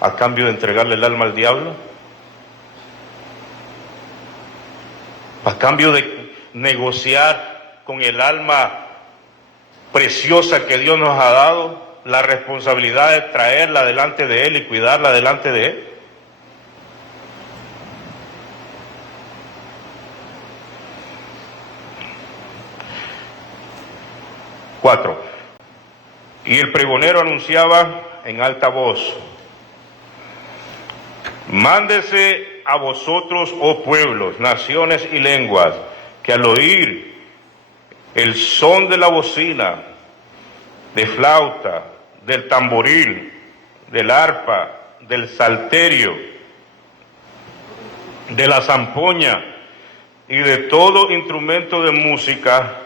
¿A cambio de entregarle el alma al diablo? ¿A cambio de negociar con el alma preciosa que Dios nos ha dado la responsabilidad de traerla delante de Él y cuidarla delante de Él? Cuatro. Y el pregonero anunciaba en alta voz: mándese a vosotros, oh pueblos, naciones y lenguas, que al oír el son de la bocina, de flauta, del tamboril, del arpa, del salterio, de la zampoña y de todo instrumento de música,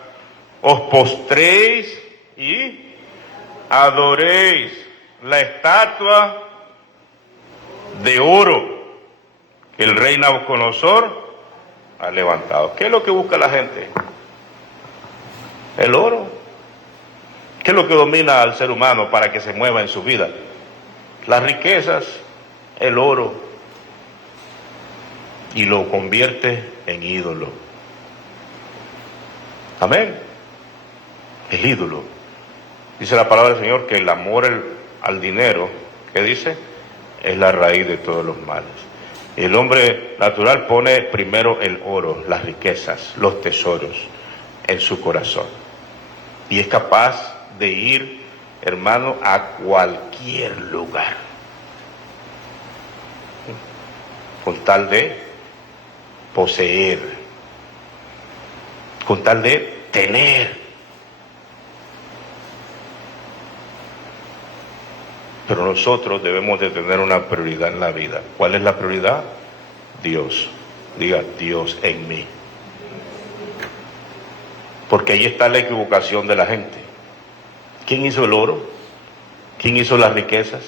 os postréis y adoréis la estatua de oro que el rey Nabucodonosor ha levantado. ¿Qué es lo que busca la gente? El oro. ¿Qué es lo que domina al ser humano para que se mueva en su vida? Las riquezas, el oro, y lo convierte en ídolo. Amén. El ídolo. Dice la palabra del Señor que el amor al dinero, ¿qué dice? Es la raíz de todos los males. El hombre natural pone primero el oro, las riquezas, los tesoros en su corazón. Y es capaz de ir, hermano, a cualquier lugar con tal de poseer, con tal de tener. Pero nosotros debemos de tener una prioridad en la vida. ¿Cuál es la prioridad? Dios. Diga, Dios en mí. Porque ahí está la equivocación de la gente. ¿Quién hizo el oro? ¿Quién hizo las riquezas?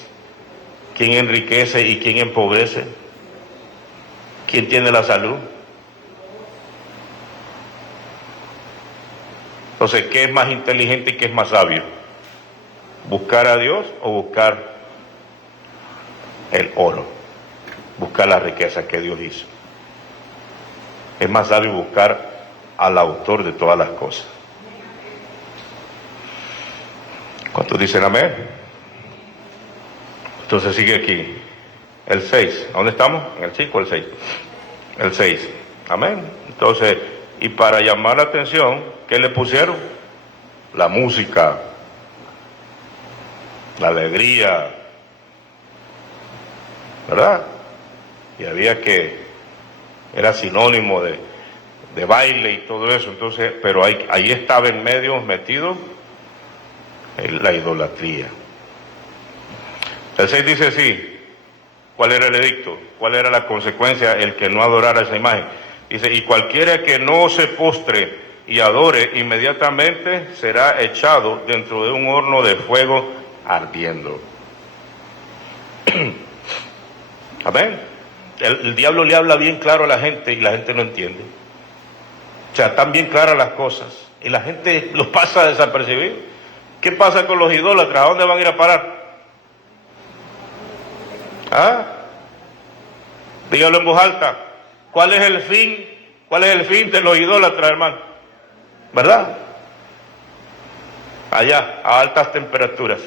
¿Quién enriquece y quién empobrece? ¿Quién tiene la salud? Entonces, ¿qué es más inteligente y qué es más sabio? ¿Buscar a Dios o buscar el oro? Buscar la riqueza que Dios hizo. Es más sabio buscar al autor de todas las cosas. ¿Cuántos dicen amén? Entonces sigue aquí. El 6. ¿A dónde estamos? ¿En el 5 o el 6? El 6. Amén. Entonces, y para llamar la atención, ¿qué le pusieron? La música, la alegría, ¿verdad? Y había que, era sinónimo de baile y todo eso. Entonces, pero ahí estaba en medio metido la idolatría. El 6 dice así. ¿Cuál era el edicto? ¿Cuál era la consecuencia? El que no adorara esa imagen. Dice, y cualquiera que no se postre y adore, inmediatamente será echado dentro de un horno de fuego ardiendo. Amén. El diablo le habla bien claro a la gente y la gente no entiende. O sea, están bien claras las cosas y la gente los pasa a desapercibir. ¿Qué pasa con los idólatras? ¿A dónde van a ir a parar? ¿Ah? Dígalo en voz alta. ¿Cuál es el fin? ¿Cuál es el fin de los idólatras, hermano? ¿Verdad? Allá, a altas temperaturas.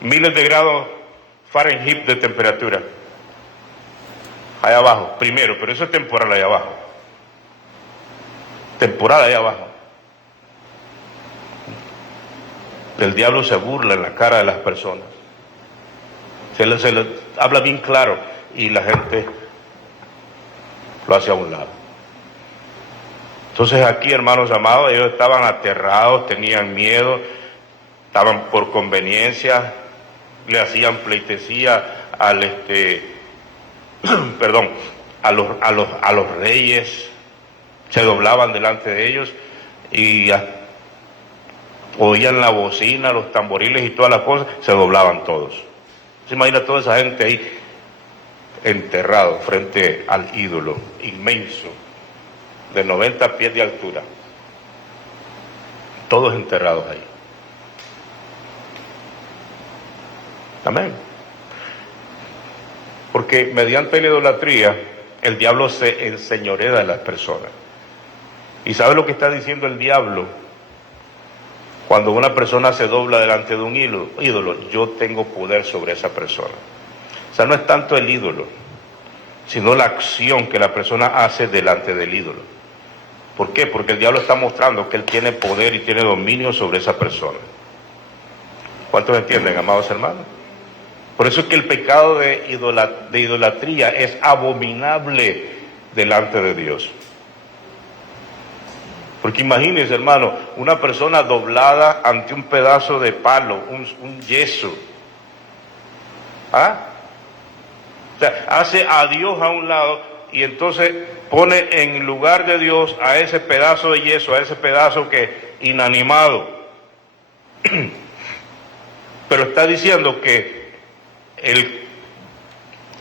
Miles de grados Fahrenheit de temperatura. Allá abajo, primero, pero eso es temporal allá abajo. Temporal allá abajo. El diablo se burla en la cara de las personas. Se le habla bien claro y la gente lo hace a un lado. Entonces aquí, hermanos amados, ellos estaban aterrados, tenían miedo, estaban por conveniencia, le hacían pleitesía al perdón, a los reyes, se doblaban delante de ellos y oían la bocina, los tamboriles y todas las cosas, se doblaban todos. ¿Se imagina toda esa gente ahí enterrado frente al ídolo inmenso de 90 pies de altura? Todos enterrados ahí. Amén. Porque mediante la idolatría el diablo se enseñorea de las personas. ¿Y sabe lo que está diciendo el diablo? Cuando una persona se dobla delante de un ídolo, yo tengo poder sobre esa persona. O sea, no es tanto el ídolo, sino la acción que la persona hace delante del ídolo. ¿Por qué? Porque el diablo está mostrando que él tiene poder y tiene dominio sobre esa persona. ¿Cuántos entienden, amados hermanos? Por eso es que el pecado de idolatría es abominable delante de Dios. Porque imagínense, hermano, una persona doblada ante un pedazo de palo, un yeso. ¿Ah? O sea, hace a Dios a un lado y entonces pone en lugar de Dios a ese pedazo de yeso, a ese pedazo que inanimado. Pero está diciendo que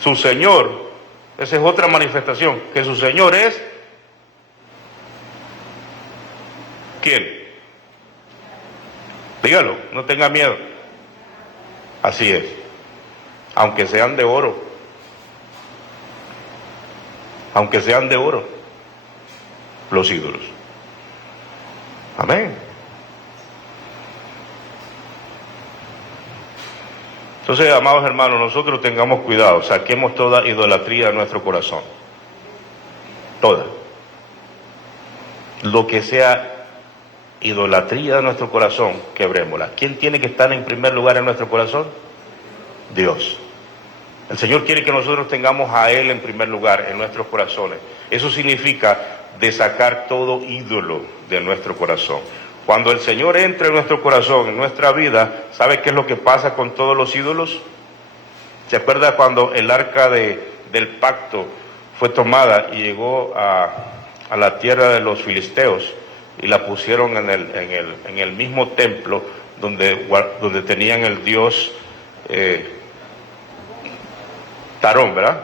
su Señor, esa es otra manifestación, que su Señor es ¿quién? Dígalo, no tenga miedo. Así es. Aunque sean de oro. Aunque sean de oro. Los ídolos. Amén. Entonces, amados hermanos, nosotros tengamos cuidado, saquemos toda idolatría de nuestro corazón. Toda. Lo que sea idolatría de nuestro corazón, quebrémosla. ¿Quién tiene que estar en primer lugar en nuestro corazón? Dios. El Señor quiere que nosotros tengamos a Él en primer lugar en nuestros corazones. Eso significa de sacar todo ídolo de nuestro corazón. Cuando el Señor entra en nuestro corazón, en nuestra vida, ¿sabe qué es lo que pasa con todos los ídolos? ¿Se acuerda cuando el arca del pacto fue tomada y llegó a la tierra de los filisteos y la pusieron en el mismo templo donde tenían el dios Tarón, ¿verdad?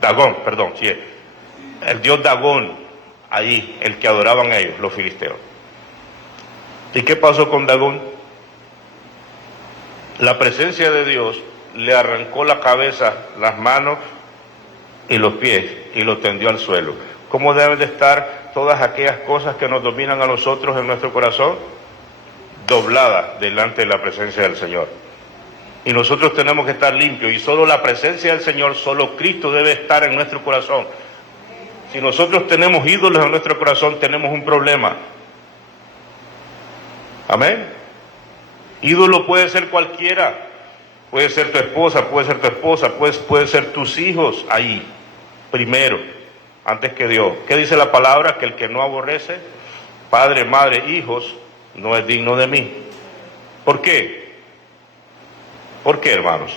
Dagón, perdón, sí, el dios Dagón, ahí, el que adoraban ellos, los filisteos. ¿Y qué pasó con Dagón? La presencia de Dios le arrancó la cabeza, las manos y los pies y lo tendió al suelo. ¿Cómo deben de estar todas aquellas cosas que nos dominan a nosotros en nuestro corazón? Dobladas delante de la presencia del Señor. Y nosotros tenemos que estar limpios, y solo la presencia del Señor, solo Cristo debe estar en nuestro corazón. Si nosotros tenemos ídolos en nuestro corazón, tenemos un problema. Amén. Ídolo puede ser cualquiera, puede ser tu esposa, puede ser tu esposa, puede ser tus hijos ahí, primero, antes que Dios. ¿Qué dice la palabra? Que el que no aborrece, padre, madre, hijos, no es digno de mí. ¿Por qué? ¿Por qué, hermanos?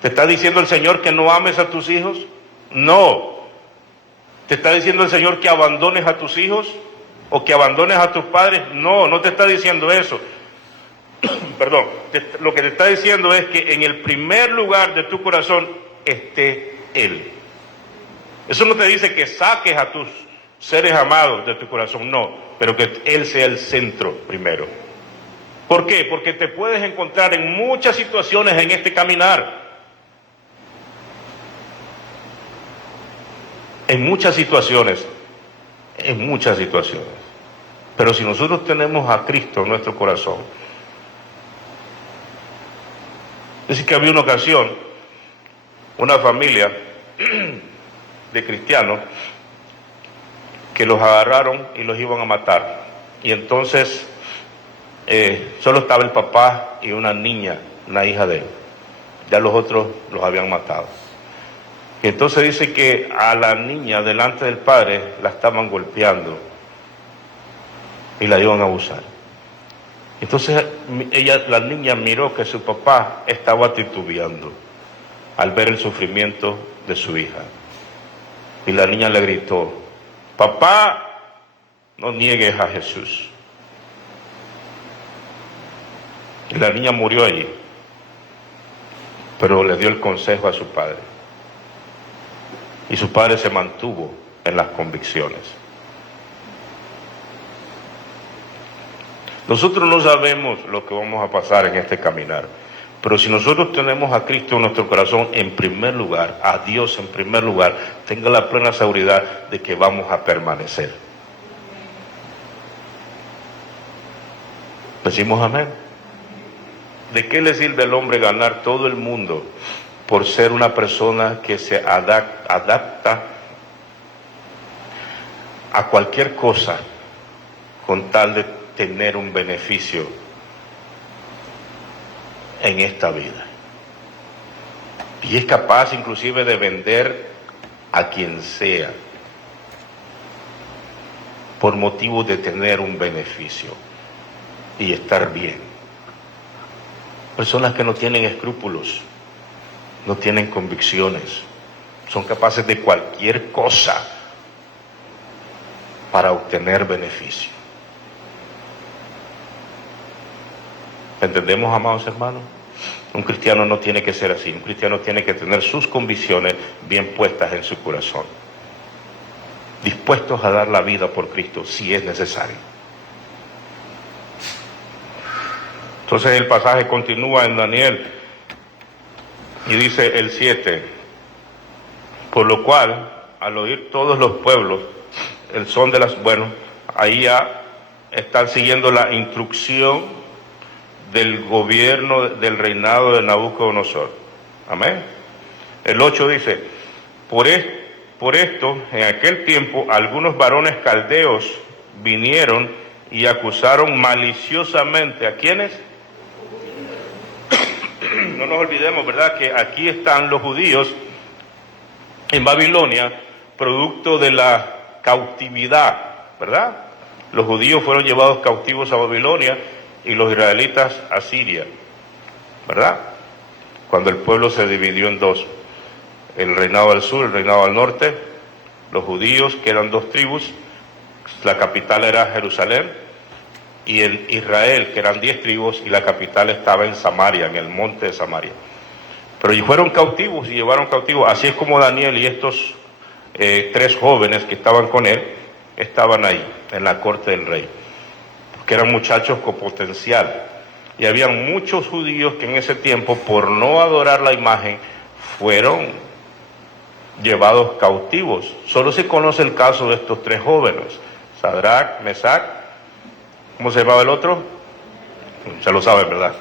¿Te está diciendo el Señor que no ames a tus hijos? No. ¿Te está diciendo el Señor que abandones a tus hijos? ¿O que abandones a tus padres? No, no te está diciendo eso. Perdón, lo que te está diciendo es que en el primer lugar de tu corazón esté Él. Eso no te dice que saques a tus seres amados de tu corazón, no, pero que Él sea el centro primero. ¿Por qué? Porque te puedes encontrar en muchas situaciones en este caminar. En muchas situaciones. Pero si nosotros tenemos a Cristo en nuestro corazón. Es que había una ocasión, una familia de cristianos que los agarraron y los iban a matar. Y entonces solo estaba el papá y una niña, una hija de él. Ya los otros los habían matado. Y entonces dice que a la niña delante del padre la estaban golpeando y la iban a abusar. Entonces la niña miró que su papá estaba titubeando al ver el sufrimiento de su hija. Y la niña le gritó: papá, no niegues a Jesús. Y la niña murió allí, pero le dio el consejo a su padre. Y su padre se mantuvo en las convicciones. Nosotros no sabemos lo que vamos a pasar en este caminar, pero si nosotros tenemos a Cristo en nuestro corazón en primer lugar, a Dios en primer lugar, tenga la plena seguridad de que vamos a permanecer. ¿Decimos amén? ¿De qué le sirve al hombre ganar todo el mundo por ser una persona que se adapta a cualquier cosa con tal de tener un beneficio en esta vida? Y es capaz inclusive de vender a quien sea por motivo de tener un beneficio y estar bien. Personas que no tienen escrúpulos, no tienen convicciones, son capaces de cualquier cosa para obtener beneficio. ¿Entendemos, amados hermanos? Un cristiano no tiene que ser así. Un cristiano tiene que tener sus convicciones bien puestas en su corazón, dispuestos a dar la vida por Cristo si es necesario. Entonces el pasaje continúa en Daniel y dice el 7, por lo cual al oír todos los pueblos el son de las... Bueno, ahí ya están siguiendo la instrucción del gobierno, del reinado de Nabucodonosor. Amén. El 8 dice, por esto, en aquel tiempo, algunos varones caldeos vinieron y acusaron maliciosamente, ¿a quiénes? No nos olvidemos, ¿verdad?, que aquí están los judíos en Babilonia, producto de la cautividad, ¿verdad? Los judíos fueron llevados cautivos a Babilonia y los israelitas a Siria, ¿verdad? Cuando el pueblo se dividió en dos, el reinado del sur, el reinado del norte, los judíos, que eran dos tribus, la capital era Jerusalén, y el Israel, que eran 10 tribus, y la capital estaba en Samaria, en el monte de Samaria. Pero fueron cautivos y llevaron cautivos, así es como Daniel y estos 3 jóvenes que estaban con él, estaban ahí, en la corte del rey, que eran muchachos con potencial. Y habían muchos judíos que en ese tiempo, por no adorar la imagen, fueron llevados cautivos. Solo se conoce el caso de estos 3 jóvenes, Sadrach, Mesach, ¿cómo se llamaba el otro? Se lo saben, ¿verdad?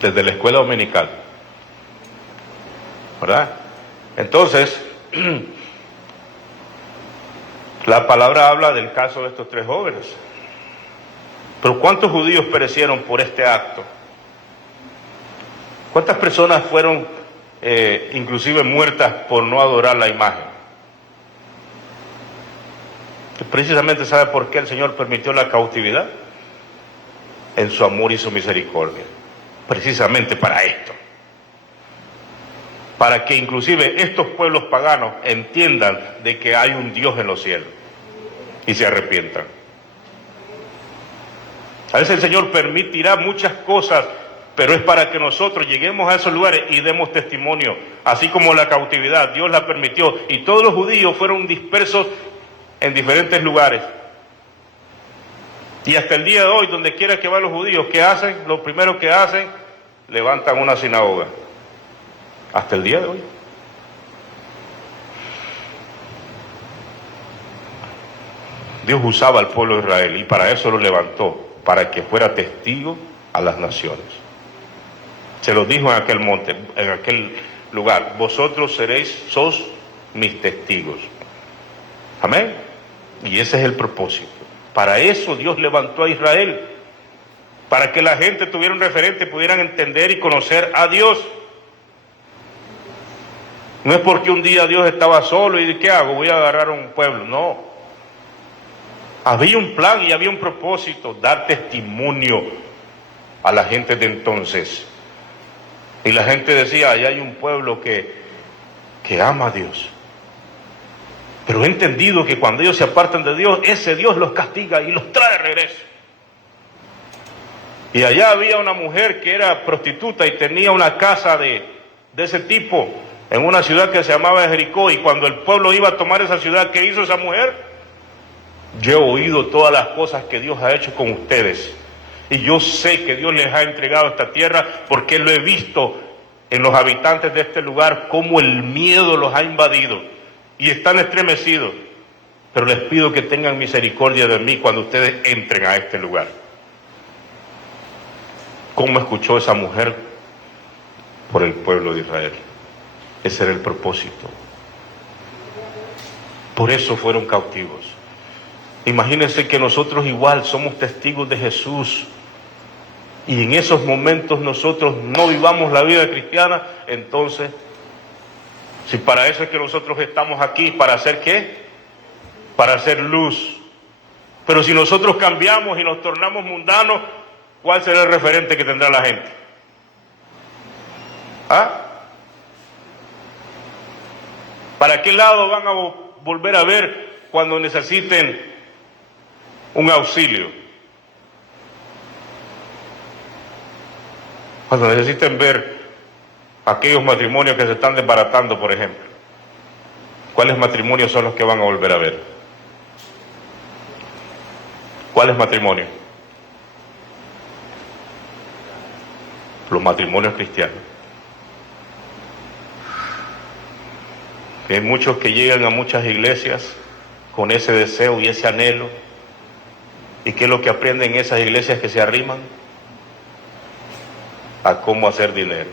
Desde la escuela dominical, ¿verdad? Entonces, la palabra habla del caso de estos 3 jóvenes. Pero ¿cuántos judíos perecieron por este acto? ¿Cuántas personas fueron inclusive muertas por no adorar la imagen? Precisamente, ¿sabe por qué el Señor permitió la cautividad? En su amor y su misericordia. Precisamente para esto. Para que inclusive estos pueblos paganos entiendan de que hay un Dios en los cielos y se arrepientan. A veces el Señor permitirá muchas cosas, pero es para que nosotros lleguemos a esos lugares y demos testimonio. Así como la cautividad, Dios la permitió y todos los judíos fueron dispersos en diferentes lugares. Y hasta el día de hoy, donde quiera que van los judíos, ¿qué hacen? Lo primero que hacen, levantan una sinagoga. Hasta el día de hoy. Dios usaba al pueblo de Israel y para eso lo levantó, para que fuera testigo a las naciones. Se lo dijo en aquel monte, en aquel lugar, vosotros sos mis testigos. Amén. Y ese es el propósito. Para eso Dios levantó a Israel, para que la gente tuviera un referente, pudieran entender y conocer a Dios. No es porque un día Dios estaba solo y ¿qué hago? Voy a agarrar a un pueblo. No. Había un plan y había un propósito, dar testimonio a la gente de entonces. Y la gente decía, allá hay un pueblo que ama a Dios. Pero he entendido que cuando ellos se apartan de Dios, ese Dios los castiga y los trae de regreso. Y allá había una mujer que era prostituta y tenía una casa de ese tipo en una ciudad que se llamaba Jericó. Y cuando el pueblo iba a tomar esa ciudad, ¿qué hizo esa mujer? Yo he oído todas las cosas que Dios ha hecho con ustedes. Y yo sé que Dios les ha entregado esta tierra porque lo he visto en los habitantes de este lugar, cómo el miedo los ha invadido y están estremecidos. Pero les pido que tengan misericordia de mí cuando ustedes entren a este lugar. ¿Cómo escuchó esa mujer? Por el pueblo de Israel. Ese era el propósito. Por eso fueron cautivos. Imagínense que nosotros igual somos testigos de Jesús y en esos momentos nosotros no vivamos la vida cristiana. Entonces, si para eso es que nosotros estamos aquí, ¿para hacer qué? Para hacer luz. Pero si nosotros cambiamos y nos tornamos mundanos, ¿cuál será el referente que tendrá la gente? ¿Ah? ¿Para qué lado van a volver a ver cuando necesiten un auxilio? Cuando necesiten ver aquellos matrimonios que se están desbaratando, por ejemplo. ¿Cuáles matrimonios son los que van a volver a ver? ¿Cuáles matrimonios? Los matrimonios cristianos. Hay muchos que llegan a muchas iglesias con ese deseo y ese anhelo. ¿Y qué es lo que aprenden en esas iglesias que se arriman? A cómo hacer dinero.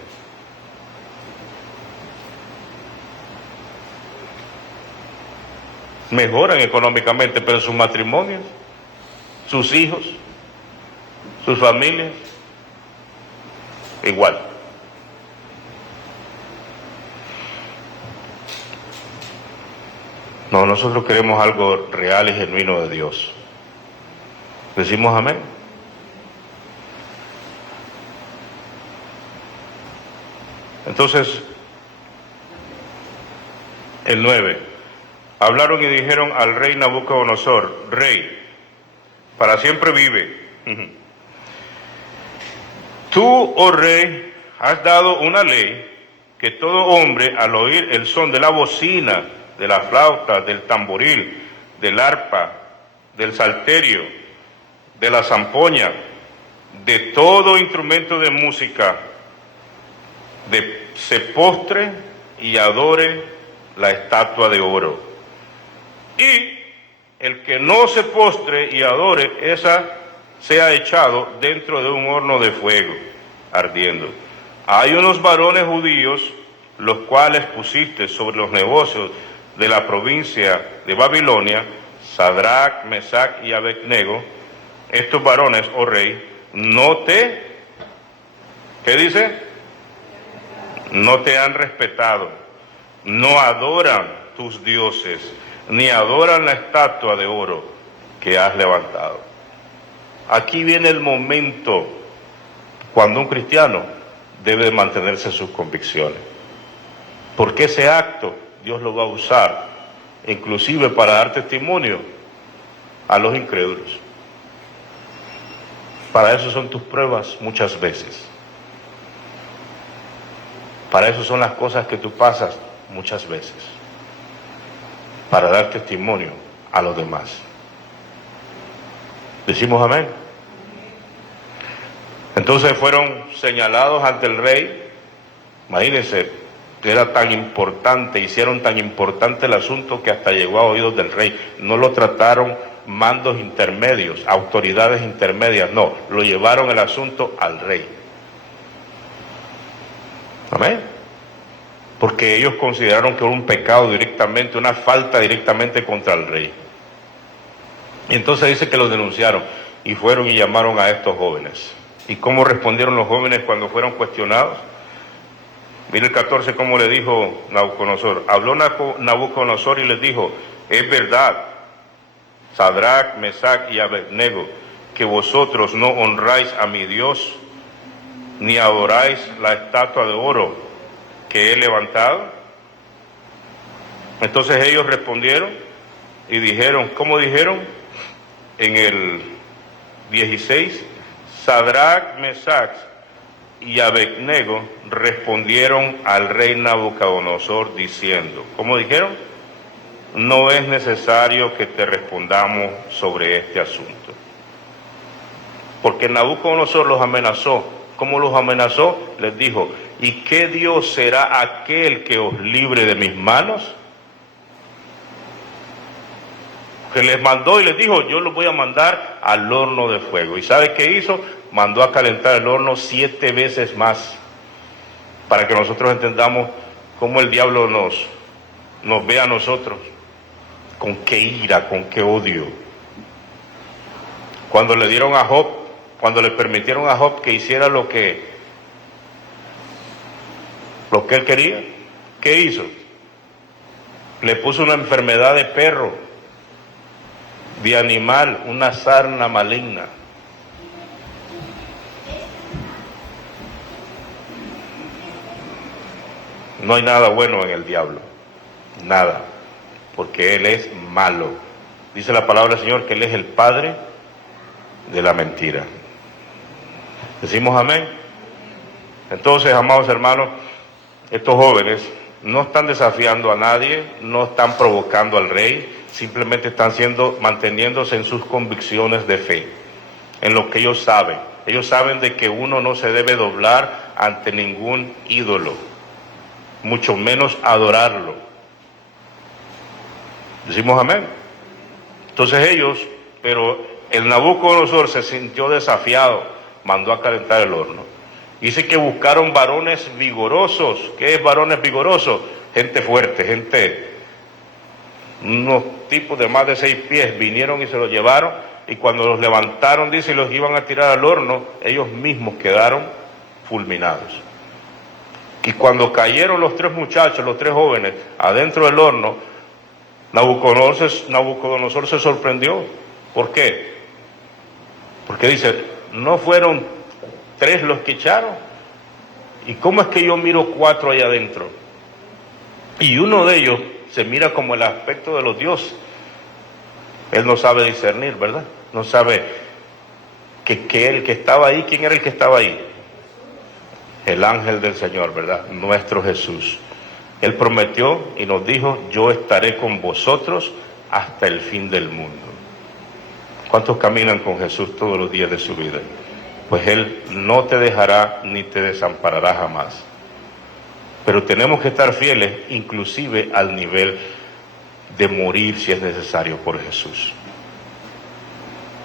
Mejoran económicamente, pero sus matrimonios, sus hijos, sus familias, igual. No, nosotros queremos algo real y genuino de Dios. ¿Decimos amén? Entonces, el 9. Hablaron y dijeron al rey Nabucodonosor: Rey, para siempre vive. Tú, oh rey, has dado una ley que todo hombre, al oír el son de la bocina, de la flauta, del tamboril, del arpa, del salterio, de la zampoña, de todo instrumento de música, se postre y adore la estatua de oro. Y el que no se postre y adore, esa sea echado dentro de un horno de fuego ardiendo. Hay unos varones judíos, los cuales pusiste sobre los negocios de la provincia de Babilonia, Sadrach, Mesach y Abednego. Estos varones, oh rey, ¿qué dice? No te han respetado, no adoran tus dioses, ni adoran la estatua de oro que has levantado. Aquí viene el momento cuando un cristiano debe mantenerse en sus convicciones, porque ese acto Dios lo va a usar inclusive para dar testimonio a los incrédulos. Para eso son tus pruebas muchas veces. Para eso son las cosas que tú pasas muchas veces. Para dar testimonio a los demás. ¿Decimos amén? Entonces fueron señalados ante el rey. Imagínense, era tan importante, hicieron tan importante el asunto que hasta llegó a oídos del rey. No lo trataron mandos intermedios, autoridades intermedias, no, lo llevaron el asunto al rey. Amén. Porque ellos consideraron que era un pecado directamente, una falta directamente contra el rey. Y entonces dice que los denunciaron y fueron y llamaron a estos jóvenes. ¿Y cómo respondieron los jóvenes cuando fueron cuestionados? Mira el 14 cómo le dijo Nabucodonosor. Habló Nabucodonosor y les dijo: es verdad, Sadrach, Mesach y Abednego, que vosotros no honráis a mi Dios, ni adoráis la estatua de oro que he levantado. Entonces ellos respondieron: y dijeron, ¿cómo dijeron? En el 16, Sadrach, Mesach y Abednego respondieron al rey Nabucodonosor diciendo, ¿cómo dijeron? No es necesario que te respondamos sobre este asunto. Porque Nabucodonosor los amenazó. ¿Cómo los amenazó? Les dijo, ¿y qué Dios será aquel que os libre de mis manos? Que les mandó y les dijo, yo los voy a mandar al horno de fuego. ¿Y sabe qué hizo? Mandó a calentar el horno 7 veces más, para que nosotros entendamos cómo el diablo nos ve a nosotros, con qué ira, con qué odio. Cuando le dieron a Job, cuando le permitieron a Job que hiciera lo que él quería, ¿qué hizo? Le puso una enfermedad de perro, de animal, una sarna maligna. No hay nada bueno en el diablo, nada, porque él es malo. Dice la palabra del Señor que él es el padre de la mentira. Decimos amén. Entonces, amados hermanos, estos jóvenes no están desafiando a nadie, no están provocando al rey, simplemente están manteniéndose en sus convicciones de fe, en lo que ellos saben. Ellos saben de que uno no se debe doblar ante ningún ídolo, mucho menos adorarlo. Decimos amén. Entonces ellos, pero el Nabucodonosor se sintió desafiado, mandó a calentar el horno. Dice que buscaron varones vigorosos. ¿Qué es varones vigorosos? Gente fuerte, unos tipos de más de 6 pies, vinieron y se los llevaron, y cuando los levantaron, dice, y los iban a tirar al horno, ellos mismos quedaron fulminados. Y cuando cayeron los 3 muchachos, los 3 jóvenes, adentro del horno, Nabucodonosor se sorprendió. ¿Por qué? Porque dice, ¿no fueron 3 los que echaron? ¿Y cómo es que yo miro 4 allá adentro? Y uno de ellos se mira como el aspecto de los dioses. Él no sabe discernir, ¿verdad? No sabe que el que estaba ahí, ¿quién era el que estaba ahí? El ángel del Señor, ¿verdad? Nuestro Jesús. Él prometió y nos dijo, yo estaré con vosotros hasta el fin del mundo. ¿Cuántos caminan con Jesús todos los días de su vida? Pues Él no te dejará ni te desamparará jamás. Pero tenemos que estar fieles, inclusive al nivel de morir si es necesario por Jesús.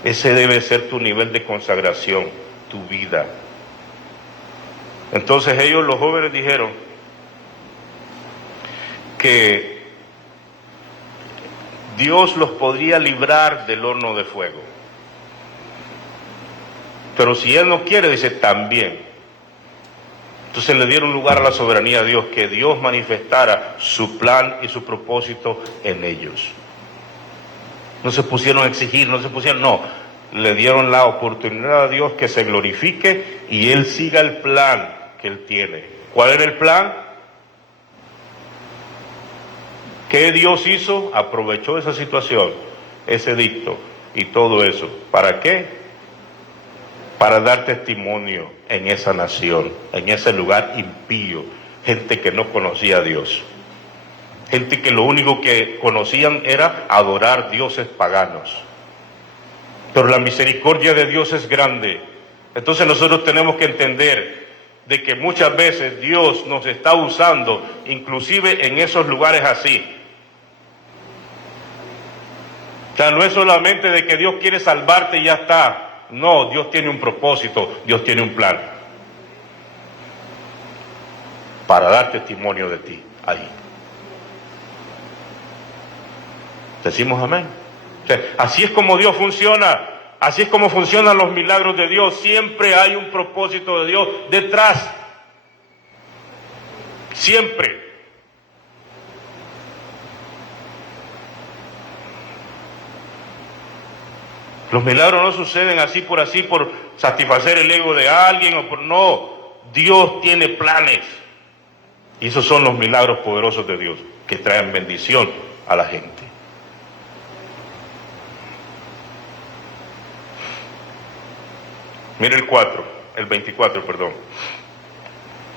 Ese debe ser tu nivel de consagración, tu vida. Entonces ellos, los jóvenes, dijeron que Dios los podría librar del horno de fuego. Pero si Él no quiere, dice, también. Entonces le dieron lugar a la soberanía de Dios, que Dios manifestara su plan y su propósito en ellos. No se pusieron a exigir, no, le dieron la oportunidad a Dios que se glorifique y Él siga el plan que Él tiene. ¿Cuál era el plan? ¿Qué Dios hizo? Aprovechó esa situación, ese edicto y todo eso. ¿Para qué? Para dar testimonio en esa nación, en ese lugar impío, gente que no conocía a Dios, gente que lo único que conocían era adorar dioses paganos. Pero la misericordia de Dios es grande. Entonces nosotros tenemos que entender de que muchas veces Dios nos está usando, inclusive en esos lugares así. O sea, no es solamente de que Dios quiere salvarte y ya está. No, Dios tiene un propósito, Dios tiene un plan para dar testimonio de ti ahí. Decimos amén. O sea, así es como Dios funciona, así es como funcionan los milagros de Dios. Siempre hay un propósito de Dios detrás. Siempre. Los milagros no suceden así por satisfacer el ego de alguien o no. Dios tiene planes. Y esos son los milagros poderosos de Dios, que traen bendición a la gente. Mire el 24, perdón.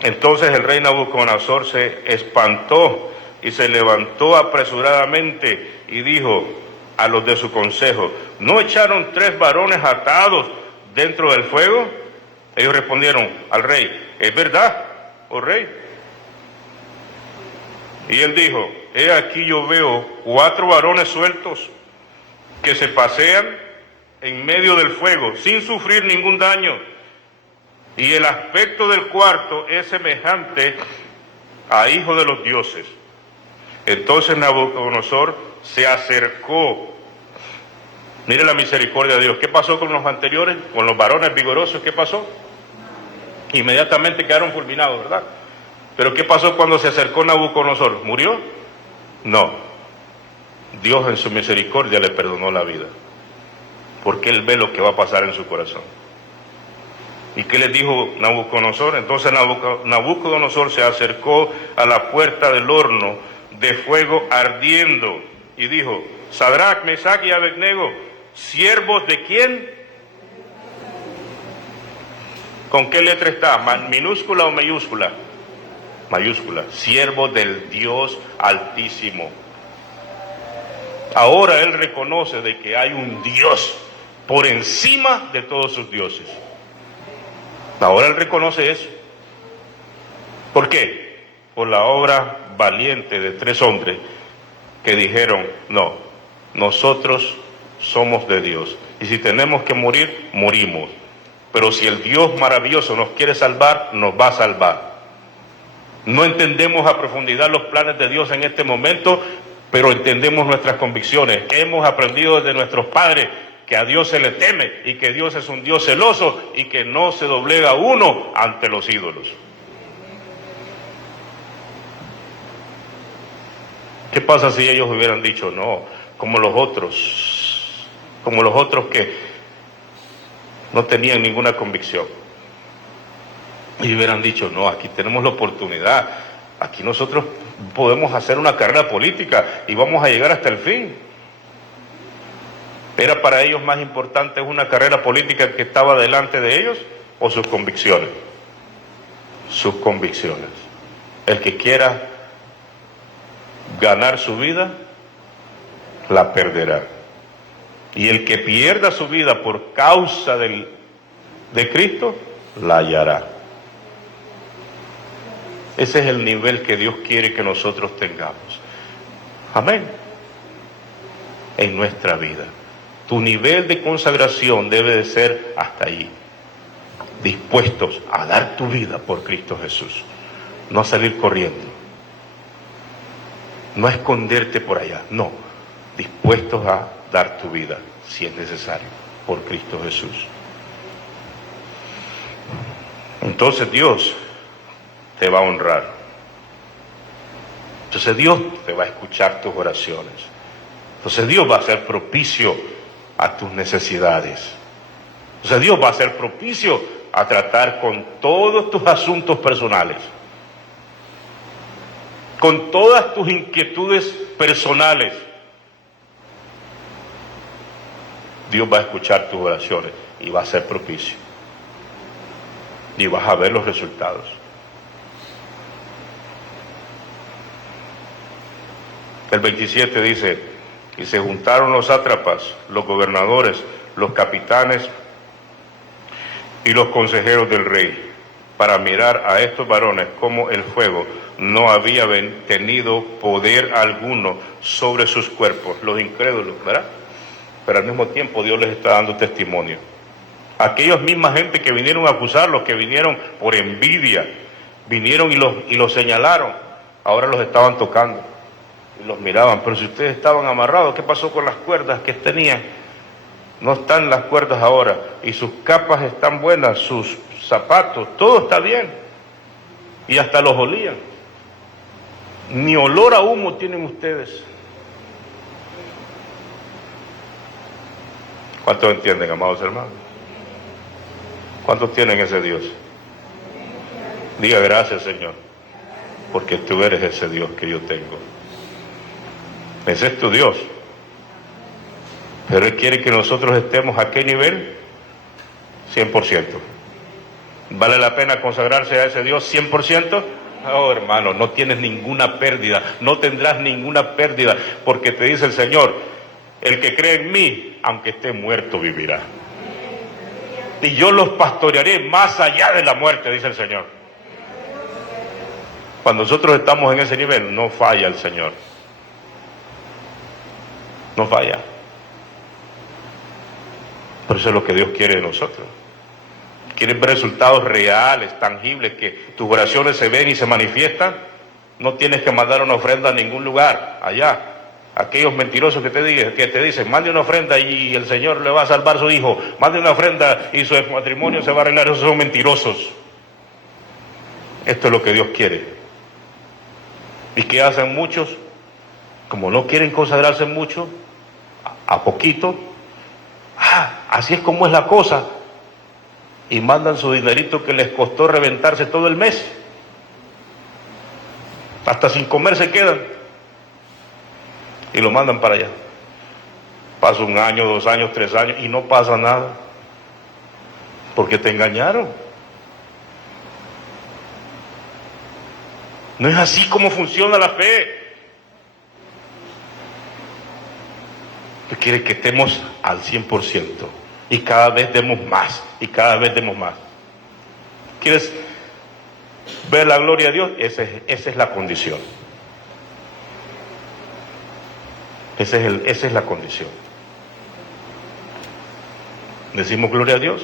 Entonces el rey Nabucodonosor se espantó y se levantó apresuradamente y dijo a los de su consejo: ¿no echaron 3 varones atados dentro del fuego? Ellos respondieron al rey: es verdad, oh rey. Y él dijo: he aquí yo veo 4 varones sueltos que se pasean en medio del fuego sin sufrir ningún daño, y el aspecto del cuarto es semejante a hijo de los dioses. Entonces Nabucodonosor se acercó. Mire la misericordia de Dios. ¿Qué pasó con los anteriores? Con los varones vigorosos, ¿qué pasó? Inmediatamente quedaron fulminados, ¿verdad? Pero ¿qué pasó cuando se acercó Nabucodonosor? ¿Murió? No. Dios en su misericordia le perdonó la vida, porque Él ve lo que va a pasar en su corazón. ¿Y qué les dijo Nabucodonosor? Entonces Nabucodonosor se acercó a la puerta del horno de fuego ardiendo y dijo: Sadrach, Mesach y Abednego, ¿siervos de quién? ¿Con qué letra está? ¿Minúscula o mayúscula? Mayúscula. Siervos del Dios Altísimo. Ahora él reconoce de que hay un Dios por encima de todos sus dioses. Ahora él reconoce eso. ¿Por qué? Por la obra valiente de 3 hombres que dijeron: no, nosotros somos de Dios, y si tenemos que morir, morimos, pero si el Dios maravilloso nos quiere salvar, nos va a salvar. No entendemos a profundidad los planes de Dios en este momento, pero entendemos nuestras convicciones. Hemos aprendido desde nuestros padres que a Dios se le teme y que Dios es un Dios celoso y que no se doblega uno ante los ídolos. ¿Qué pasa si ellos hubieran dicho no, como los otros que no tenían ninguna convicción? Y hubieran dicho: no, aquí tenemos la oportunidad, aquí nosotros podemos hacer una carrera política y vamos a llegar hasta el fin. ¿Era para ellos más importante una carrera política que estaba delante de ellos o sus convicciones? Sus convicciones. El que quiera ganar su vida, la perderá. Y el que pierda su vida por causa de Cristo, la hallará. Ese es el nivel que Dios quiere que nosotros tengamos. Amén. En nuestra vida. Tu nivel de consagración debe de ser hasta allí. Dispuestos a dar tu vida por Cristo Jesús. No a salir corriendo. No a esconderte por allá. No. Dispuestos a dar tu vida, si es necesario, por Cristo Jesús. Entonces Dios te va a honrar. Entonces Dios te va a escuchar tus oraciones. Entonces Dios va a ser propicio a tus necesidades. Entonces Dios va a ser propicio a tratar con todos tus asuntos personales, con todas tus inquietudes personales. Dios va a escuchar tus oraciones y va a ser propicio. Y vas a ver los resultados. El 27 dice: y se juntaron los sátrapas, los gobernadores, los capitanes y los consejeros del rey para mirar a estos varones como el fuego no había tenido poder alguno sobre sus cuerpos. Los incrédulos, ¿verdad? Pero al mismo tiempo Dios les está dando testimonio. Aquellos misma gente que vinieron a acusarlos, que vinieron por envidia, vinieron y los señalaron, ahora los estaban tocando y los miraban. Pero si ustedes estaban amarrados, ¿qué pasó con las cuerdas que tenían? No están las cuerdas ahora, y sus capas están buenas, sus zapatos, todo está bien, y hasta los olían. Ni olor a humo tienen ustedes. ¿Cuántos entienden, amados hermanos? ¿Cuántos tienen ese Dios? Diga: gracias, Señor, porque tú eres ese Dios que yo tengo. Ese es tu Dios. Pero Él quiere que nosotros estemos ¿a qué nivel? 100%. ¿Vale la pena consagrarse a ese Dios 100%? Oh, hermano, no tienes ninguna pérdida, no tendrás ninguna pérdida, porque te dice el Señor, el que cree en mí, aunque esté muerto, vivirá. Y yo los pastorearé más allá de la muerte, dice el Señor. Cuando nosotros estamos en ese nivel, no falla el Señor. No falla. Pero eso es lo que Dios quiere de nosotros. ¿Quieres ver resultados reales, tangibles, que tus oraciones se ven y se manifiestan? No tienes que mandar una ofrenda a ningún lugar, allá. Aquellos mentirosos que te dicen, mande una ofrenda y el Señor le va a salvar a su hijo, mande una ofrenda y su matrimonio se va a arreglar, esos son mentirosos. Esto es lo que Dios quiere. ¿Y qué hacen muchos? Como no quieren consagrarse mucho, a poquito, así es como es la cosa. Y mandan su dinerito que les costó reventarse todo el mes. Hasta sin comer se quedan. Y lo mandan para allá. Pasa 1 año, 2 años, 3 años y no pasa nada. Porque te engañaron. No es así como funciona la fe. Dios quiere que estemos al 100%. Y cada vez demos más, y cada vez demos más. ¿Quieres ver la gloria de Dios? Esa es la condición. Esa es la condición. Decimos gloria a Dios.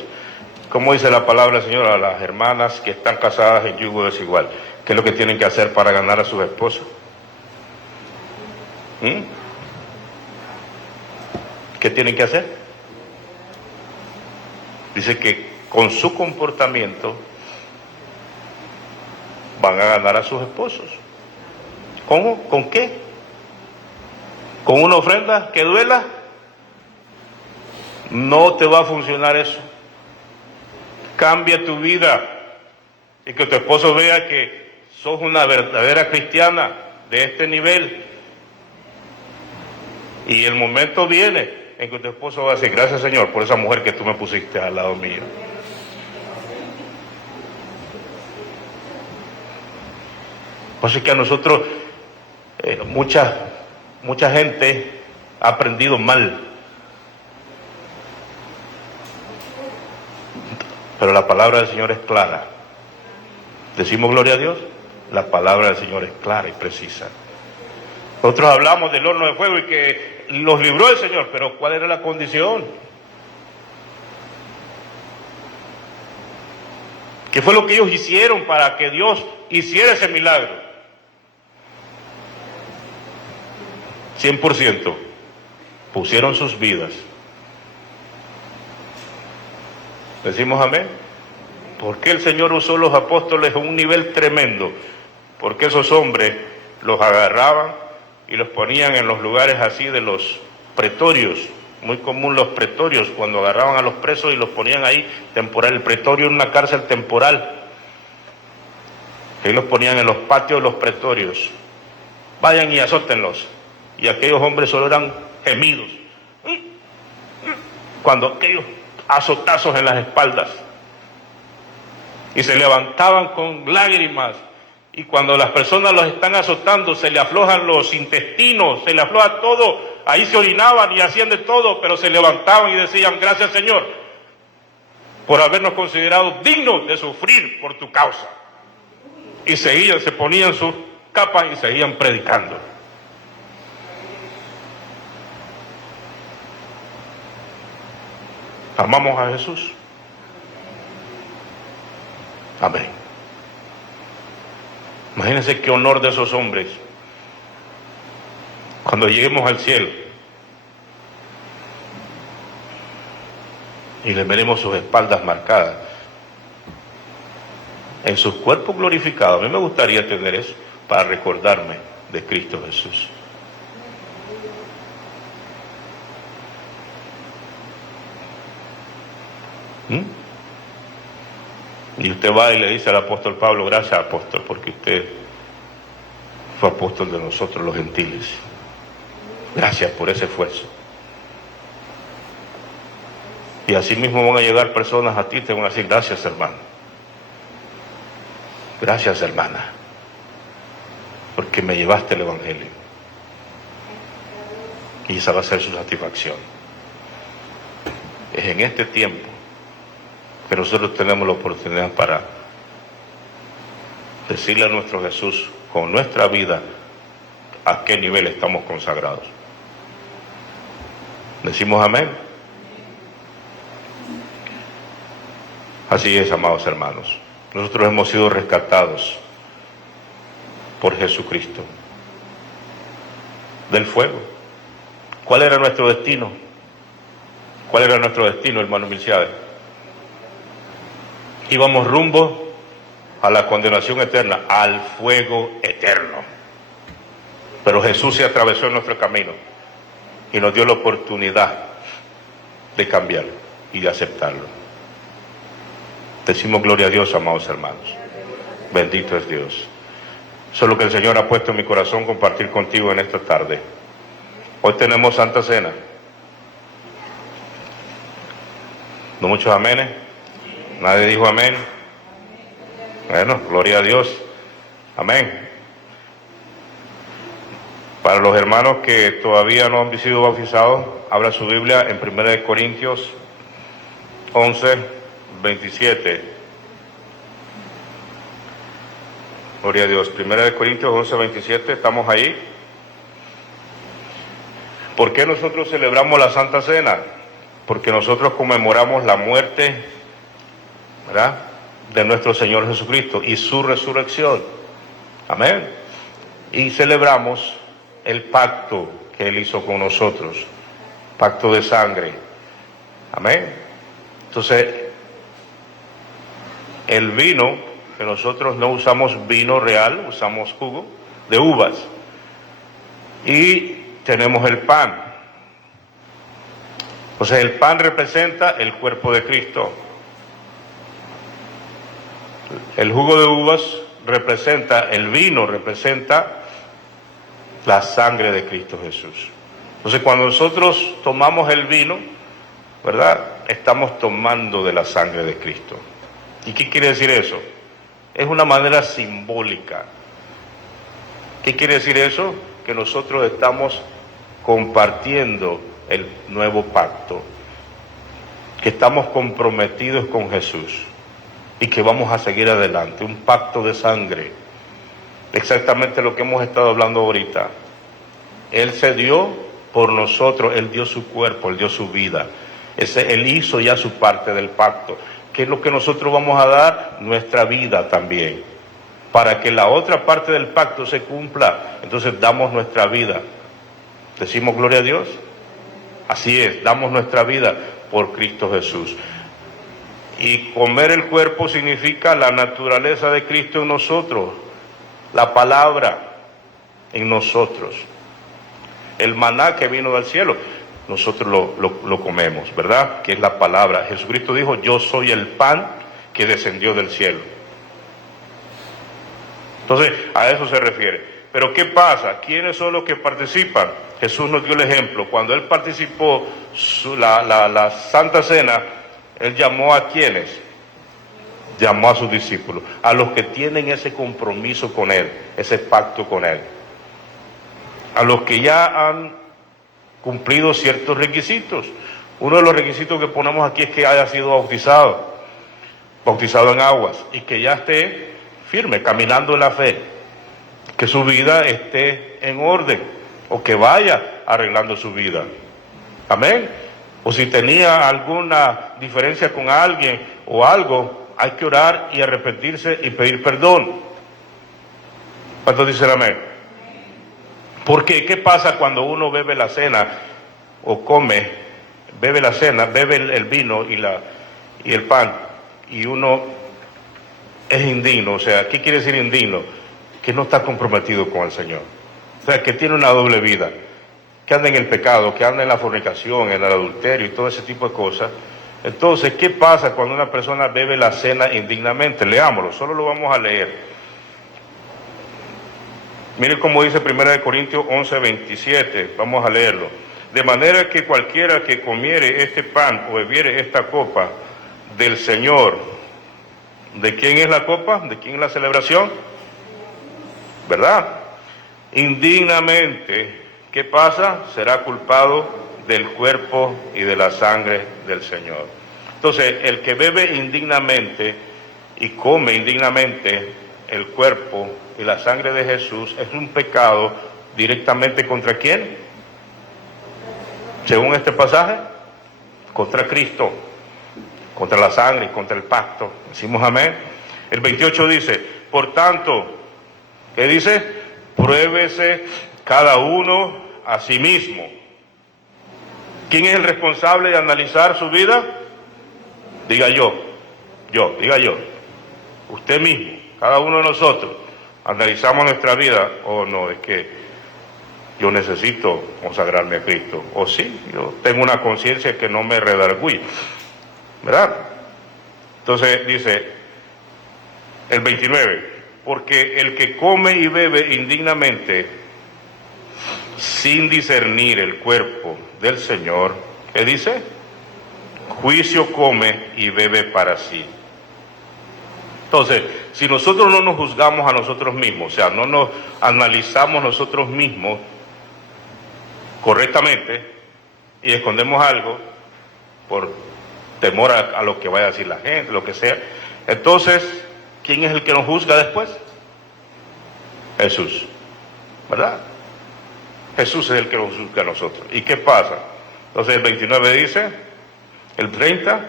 ¿Cómo dice la palabra del Señor a las hermanas que están casadas en yugo desigual? ¿Qué es lo que tienen que hacer para ganar a sus esposos? ¿Qué tienen que hacer? Dice que con su comportamiento van a ganar a sus esposos. ¿Cómo? ¿Con qué? ¿Con una ofrenda que duela? No te va a funcionar eso. Cambia tu vida y que tu esposo vea que sos una verdadera cristiana de este nivel. Y el momento viene en que tu esposo va a decir, gracias Señor por esa mujer que tú me pusiste al lado mío. Así que a nosotros, mucha gente ha aprendido mal. Pero la palabra del Señor es clara. Decimos gloria a Dios, la palabra del Señor es clara y precisa. Nosotros hablamos del horno de fuego y que los libró el Señor, pero ¿cuál era la condición? ¿Qué fue lo que ellos hicieron para que Dios hiciera ese milagro? 100%. Pusieron sus vidas. Decimos amén. ¿Por qué el Señor usó los apóstoles a un nivel tremendo? Porque esos hombres los agarraban y los ponían en los lugares así de los pretorios. Muy común los pretorios, cuando agarraban a los presos y los ponían ahí temporal. El pretorio es una cárcel temporal. Ahí los ponían en los patios de los pretorios. Vayan y azótenlos. Y aquellos hombres solo eran gemidos. Cuando aquellos azotazos en las espaldas. Y se levantaban con lágrimas. Y cuando las personas los están azotando, se le aflojan los intestinos, se le afloja todo. Ahí se orinaban y hacían de todo, pero se levantaban y decían, gracias Señor, por habernos considerado dignos de sufrir por tu causa. Y seguían, se ponían sus capas y seguían predicando. ¿Amamos a Jesús? Amén. Imagínense qué honor de esos hombres cuando lleguemos al cielo y les veremos sus espaldas marcadas en sus cuerpos glorificados. A mí me gustaría tener eso para recordarme de Cristo Jesús. Y usted va y le dice al apóstol Pablo, gracias apóstol, porque usted fue apóstol de nosotros los gentiles. Gracias por ese esfuerzo. Y así mismo van a llegar personas a ti y te van a decir, gracias hermano, gracias hermana, porque me llevaste el Evangelio. Y esa va a ser su satisfacción. Es en este tiempo que nosotros tenemos la oportunidad para decirle a nuestro Jesús con nuestra vida a qué nivel estamos consagrados. ¿Decimos amén? Así es, amados hermanos. Nosotros hemos sido rescatados por Jesucristo del fuego. ¿Cuál era nuestro destino? ¿Cuál era nuestro destino, hermano Milciades? Íbamos rumbo a la condenación eterna, al fuego eterno. Pero Jesús se atravesó en nuestro camino y nos dio la oportunidad de cambiar y de aceptarlo. Decimos gloria a Dios, amados hermanos. Bendito es Dios. Eso es lo que el Señor ha puesto en mi corazón compartir contigo en esta tarde. Hoy tenemos Santa Cena. ¿No muchos amenes? ¿Nadie dijo amén? Bueno, gloria a Dios. Amén. Para los hermanos que todavía no han sido bautizados, abra su Biblia en 1 Corintios 11, 27. Gloria a Dios. 1 Corintios 11, 27. Estamos ahí. ¿Por qué nosotros celebramos la Santa Cena? Porque nosotros conmemoramos la muerte, ¿verdad?, de nuestro Señor Jesucristo y su resurrección. Amén. Y celebramos el pacto que Él hizo con nosotros, pacto de sangre. Amén. Entonces, el vino, que nosotros no usamos vino real, usamos jugo de uvas. Y tenemos el pan. O sea, el pan representa el cuerpo de Cristo. El jugo de uvas representa, el vino representa la sangre de Cristo Jesús. Entonces, cuando nosotros tomamos el vino, ¿verdad?, estamos tomando de la sangre de Cristo. ¿Y qué quiere decir eso? Es una manera simbólica. ¿Qué quiere decir eso? Que nosotros estamos compartiendo el nuevo pacto, que estamos comprometidos con Jesús y que vamos a seguir adelante, un pacto de sangre, exactamente lo que hemos estado hablando ahorita. Él se dio por nosotros, Él dio su cuerpo, Él dio su vida, Él hizo ya su parte del pacto. ¿Qué es lo que nosotros vamos a dar? Nuestra vida también, para que la otra parte del pacto se cumpla. Entonces damos nuestra vida. ¿Decimos gloria a Dios? Así es, damos nuestra vida por Cristo Jesús. Y comer el cuerpo significa la naturaleza de Cristo en nosotros, la palabra en nosotros. El maná que vino del cielo, nosotros lo comemos, ¿verdad? Que es la palabra. Jesucristo dijo, yo soy el pan que descendió del cielo. Entonces, a eso se refiere. Pero ¿qué pasa? ¿Quiénes son los que participan? Jesús nos dio el ejemplo. Cuando Él participó la Santa Cena, Él llamó a ¿quiénes? Llamó a sus discípulos, a los que tienen ese compromiso con Él, ese pacto con Él. A los que ya han cumplido ciertos requisitos. Uno de los requisitos que ponemos aquí es que haya sido bautizado en aguas, y que ya esté firme, caminando en la fe, que su vida esté en orden, o que vaya arreglando su vida. Amén. O si tenía alguna diferencia con alguien o algo, hay que orar y arrepentirse y pedir perdón. ¿Cuántos dicen amén? Porque ¿qué pasa cuando uno bebe la cena o bebe la cena, bebe el vino y el pan, y uno es indigno? O sea, ¿qué quiere decir indigno? Que no está comprometido con el Señor. O sea, que tiene una doble vida, que anda en el pecado, que anda en la fornicación, en el adulterio y todo ese tipo de cosas. Entonces, ¿qué pasa cuando una persona bebe la cena indignamente? Leámoslo, solo lo vamos a leer. Miren cómo dice 1 Corintios 11, 27, vamos a leerlo. De manera que cualquiera que comiere este pan o bebiere esta copa del Señor, ¿de quién es la copa? ¿De quién es la celebración? ¿Verdad? Indignamente, ¿qué pasa? Será culpado del cuerpo y de la sangre del Señor. Entonces, el que bebe indignamente y come indignamente el cuerpo y la sangre de Jesús es un pecado directamente ¿contra quién? Según este pasaje, contra Cristo, contra la sangre y contra el pacto. Decimos amén. El 28 dice, por tanto, ¿qué dice? Pruébese cada uno a sí mismo. ¿Quién es el responsable de analizar su vida? Diga yo. Usted mismo, cada uno de nosotros, analizamos nuestra vida, o no, es que yo necesito consagrarme a Cristo, o sí, yo tengo una conciencia que no me redarguye, ¿verdad? Entonces dice el 29, porque el que come y bebe indignamente, sin discernir el cuerpo del Señor, ¿qué dice? Juicio come y bebe para sí. Entonces, si nosotros no nos juzgamos a nosotros mismos, o sea, no nos analizamos nosotros mismos correctamente y escondemos algo por temor a lo que vaya a decir la gente, lo que sea, entonces, ¿quién es el que nos juzga después? Jesús, ¿verdad? Jesús es el que nos juzga a nosotros. ¿Y qué pasa? Entonces el 29 dice, el 30,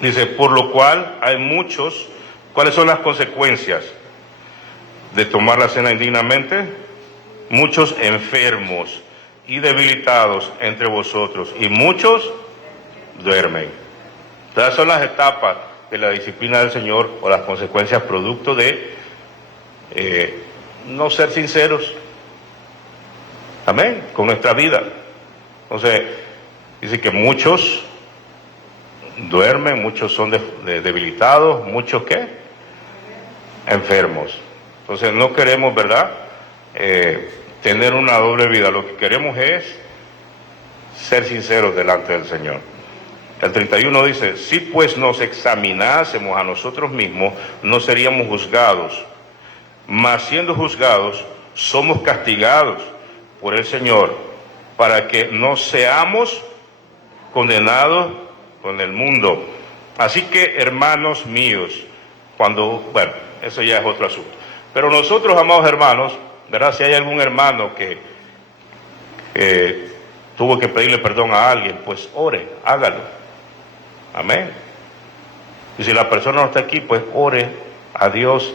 dice, por lo cual hay muchos, ¿cuáles son las consecuencias de tomar la cena indignamente? Muchos enfermos y debilitados entre vosotros, y muchos duermen. Estas son las etapas de la disciplina del Señor, o las consecuencias producto de no ser sinceros, amén, con nuestra vida. Entonces, dice que muchos duermen, muchos son debilitados, muchos ¿qué? Enfermos. Entonces no queremos, ¿verdad?, tener una doble vida. Lo que queremos es ser sinceros delante del Señor. El 31 dice, si pues nos examinásemos a nosotros mismos, no seríamos juzgados, mas siendo juzgados, somos castigados por el Señor, para que no seamos condenados con el mundo. Así que, hermanos míos, bueno, eso ya es otro asunto. Pero nosotros, amados hermanos, ¿verdad? Si hay algún hermano que tuvo que pedirle perdón a alguien, pues ore, hágalo. Amén. Y si la persona no está aquí, pues ore a Dios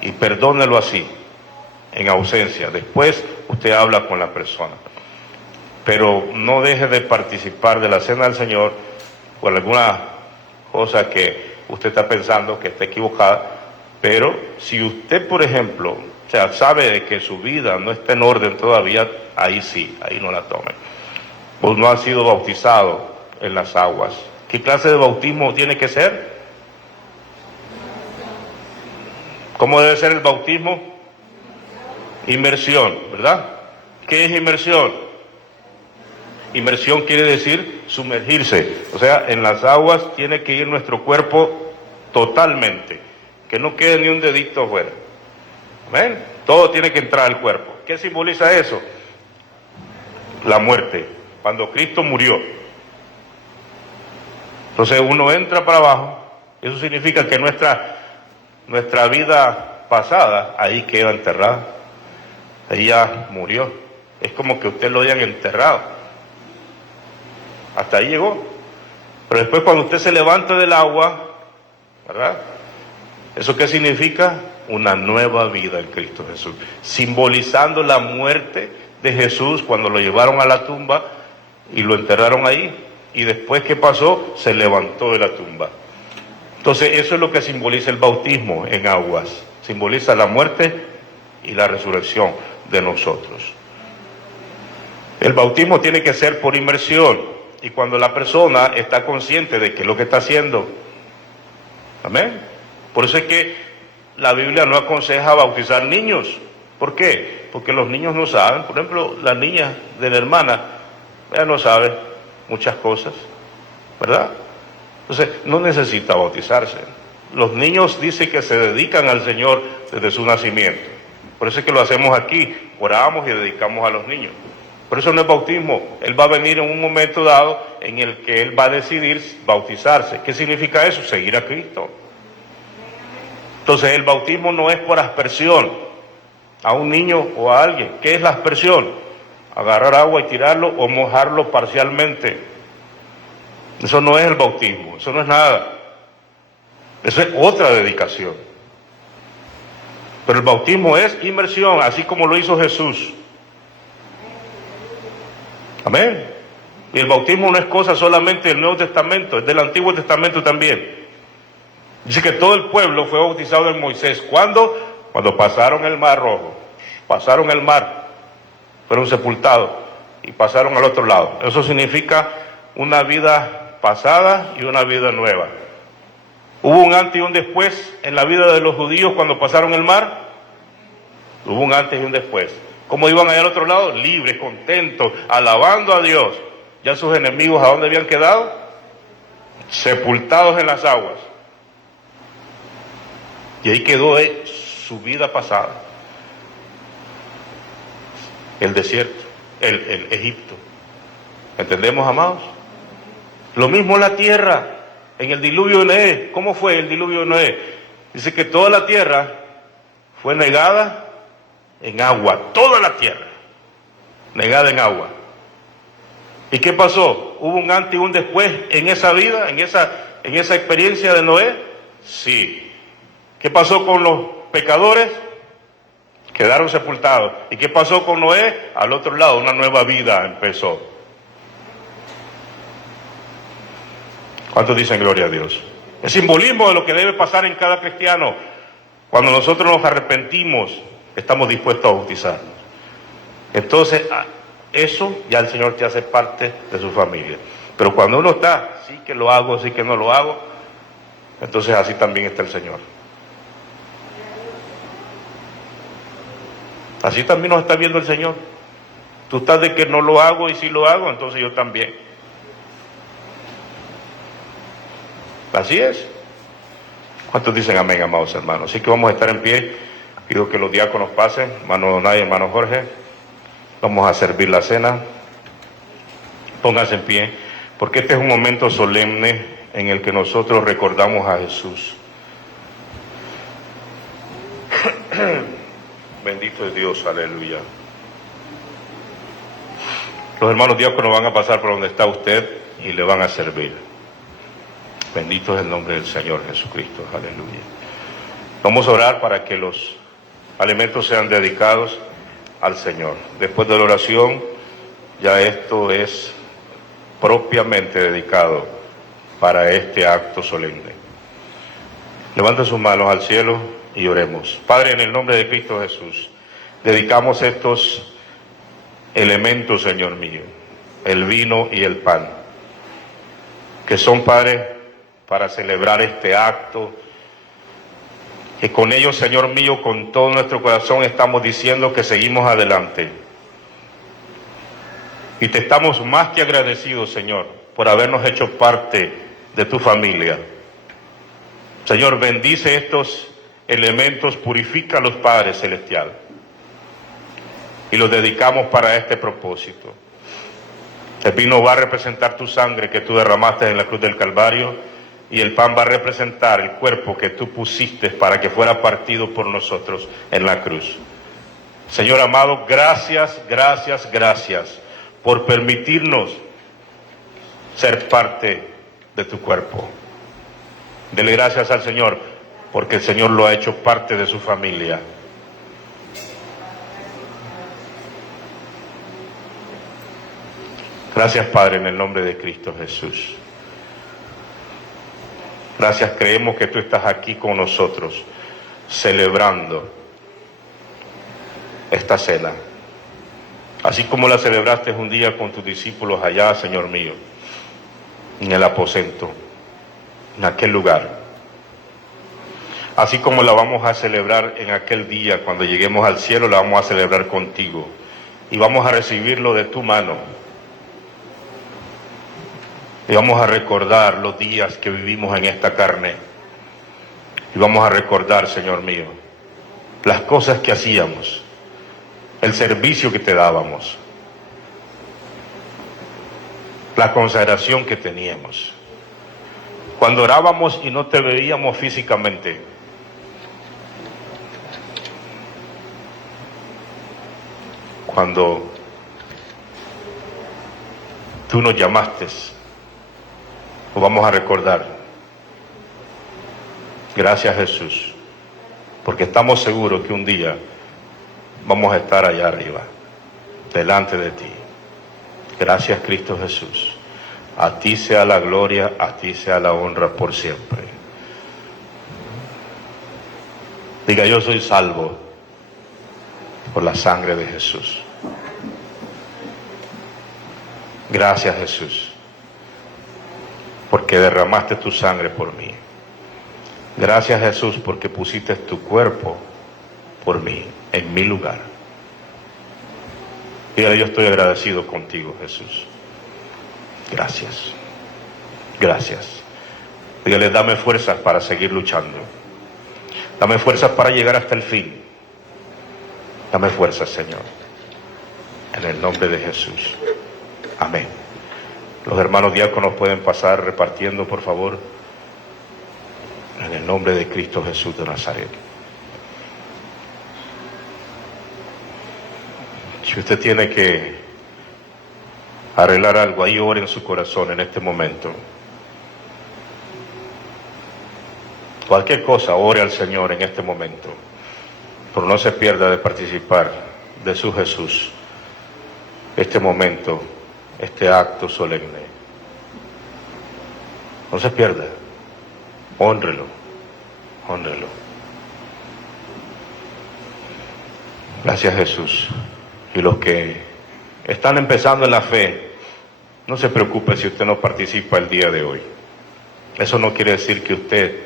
y perdónelo así, en ausencia. Después usted habla con la persona. Pero no deje de participar de la cena del Señor por alguna cosa que usted está pensando que está equivocada. Pero si usted, por ejemplo, o sea, sabe de que su vida no está en orden todavía, ahí sí, ahí no la tome. Pues no ha sido bautizado en las aguas. ¿Qué clase de bautismo tiene que ser? ¿Cómo debe ser el bautismo? Inmersión, ¿verdad? ¿Qué es inmersión? Inmersión quiere decir sumergirse. O sea, en las aguas tiene que ir nuestro cuerpo totalmente. Que no quede ni un dedito afuera. ¿Ven? Todo tiene que entrar al cuerpo. ¿Qué simboliza eso? La muerte. Cuando Cristo murió. Entonces uno entra para abajo. Eso significa que nuestra vida pasada ahí queda enterrada. Ahí ya murió. Es como que usted lo hayan enterrado. Hasta ahí llegó. Pero después cuando usted se levanta del agua, ¿verdad? ¿Eso qué significa? Una nueva vida en Cristo Jesús. Simbolizando la muerte de Jesús cuando lo llevaron a la tumba y lo enterraron ahí. Y después, ¿qué pasó? Se levantó de la tumba. Entonces, eso es lo que simboliza el bautismo en aguas. Simboliza la muerte y la resurrección de nosotros. El bautismo tiene que ser por inmersión. Y cuando la persona está consciente de que es lo que está haciendo. Amén. Por eso es que la Biblia no aconseja bautizar niños. ¿Por qué? Porque los niños no saben. Por ejemplo, la niña de la hermana, ella no sabe muchas cosas, ¿verdad? Entonces, no necesita bautizarse. Los niños dicen que se dedican al Señor desde su nacimiento. Por eso es que lo hacemos aquí, oramos y dedicamos a los niños. Por eso no es bautismo. Él va a venir en un momento dado en el que él va a decidir bautizarse. ¿Qué significa eso? Seguir a Cristo. Entonces, el bautismo no es por aspersión a un niño o a alguien. ¿Qué es la aspersión? Agarrar agua y tirarlo o mojarlo parcialmente. Eso no es el bautismo, eso no es nada. Eso es otra dedicación. Pero el bautismo es inmersión, así como lo hizo Jesús. Amén. Y el bautismo no es cosa solamente del Nuevo Testamento, es del Antiguo Testamento también. Dice que todo el pueblo fue bautizado en Moisés. ¿Cuándo? Cuando pasaron el Mar Rojo. Pasaron el mar, fueron sepultados y pasaron al otro lado. Eso significa una vida pasada y una vida nueva. ¿Hubo un antes y un después en la vida de los judíos cuando pasaron el mar? Hubo un antes y un después. ¿Cómo iban allá al otro lado? Libres, contentos, alabando a Dios. Ya sus enemigos, ¿a dónde habían quedado? Sepultados en las aguas. Y ahí quedó su vida pasada. El desierto, el Egipto. ¿Entendemos, amados? Lo mismo la tierra. En el diluvio de Noé, ¿cómo fue el diluvio de Noé? Dice que toda la tierra fue negada en agua, toda la tierra, negada en agua. ¿Y qué pasó? ¿Hubo un antes y un después en esa vida, en esa experiencia de Noé? Sí. ¿Qué pasó con los pecadores? Quedaron sepultados. ¿Y qué pasó con Noé? Al otro lado, una nueva vida empezó. ¿Cuántos dicen gloria a Dios? El simbolismo de lo que debe pasar en cada cristiano. Cuando nosotros nos arrepentimos, estamos dispuestos a bautizarnos. Entonces, eso ya el Señor te hace parte de su familia. Pero cuando uno está, sí que lo hago, sí que no lo hago, entonces así también está el Señor. Así también nos está viendo el Señor. Tú estás de que no lo hago y si lo hago, entonces yo también. Así es. ¿Cuántos dicen amén, amados hermanos? Así que vamos a estar en pie. Pido que los diáconos pasen, hermano Donay, hermano Jorge. Vamos a servir la cena. Pónganse en pie, porque este es un momento solemne en el que nosotros recordamos a Jesús. Bendito es Dios, aleluya. Los hermanos diáconos van a pasar por donde está usted y le van a servir. Bendito es el nombre del Señor Jesucristo, aleluya. Vamos a orar para que los alimentos sean dedicados al Señor. Después de la oración, ya esto es propiamente dedicado para este acto solemne. Levanten sus manos al cielo y oremos. Padre, en el nombre de Cristo Jesús, dedicamos estos elementos, Señor mío, el vino y el pan, que son, Padre, para celebrar este acto, que con ellos, Señor mío, con todo nuestro corazón estamos diciendo que seguimos adelante. Y te estamos más que agradecidos, Señor, por habernos hecho parte de tu familia. Señor, bendice estos elementos, purifícalos, Padre Celestial, y los dedicamos para este propósito. El vino va a representar tu sangre que tú derramaste en la cruz del Calvario, y el pan va a representar el cuerpo que tú pusiste para que fuera partido por nosotros en la cruz. Señor amado, gracias, gracias, gracias por permitirnos ser parte de tu cuerpo. Dele gracias al Señor, porque el Señor lo ha hecho parte de su familia. Gracias, Padre, en el nombre de Cristo Jesús. Gracias, creemos que tú estás aquí con nosotros, celebrando esta cena. Así como la celebraste un día con tus discípulos allá, Señor mío, en el aposento, en aquel lugar. Así como la vamos a celebrar en aquel día, cuando lleguemos al cielo, la vamos a celebrar contigo. Y vamos a recibirlo de tu mano. Y vamos a recordar los días que vivimos en esta carne. Y vamos a recordar, Señor mío, las cosas que hacíamos, el servicio que te dábamos, la consagración que teníamos. Cuando orábamos y no te veíamos físicamente, cuando tú nos llamaste, lo vamos a recordar. Gracias, Jesús, porque estamos seguros que un día vamos a estar allá arriba, delante de ti. Gracias, Cristo Jesús. A ti sea la gloria, a ti sea la honra por siempre. Diga, yo soy salvo por la sangre de Jesús. Gracias, Jesús, porque derramaste tu sangre por mí. Gracias, Jesús, porque pusiste tu cuerpo por mí, en mi lugar. Dígale, yo estoy agradecido contigo, Jesús. Gracias. Gracias. Dígale, dame fuerzas para seguir luchando. Dame fuerzas para llegar hasta el fin. Dame fuerzas, Señor. En el nombre de Jesús. Amén. Los hermanos diáconos pueden pasar repartiendo, por favor. En el nombre de Cristo Jesús de Nazaret. Si usted tiene que arreglar algo, ahí ore en su corazón en este momento. Cualquier cosa, ore al Señor en este momento. Pero no se pierda de participar de su Jesús. Este momento, este acto solemne. No se pierda. Hónrelo. Hónrelo. Gracias, Jesús. Y los que están empezando en la fe, no se preocupe si usted no participa el día de hoy. Eso no quiere decir que usted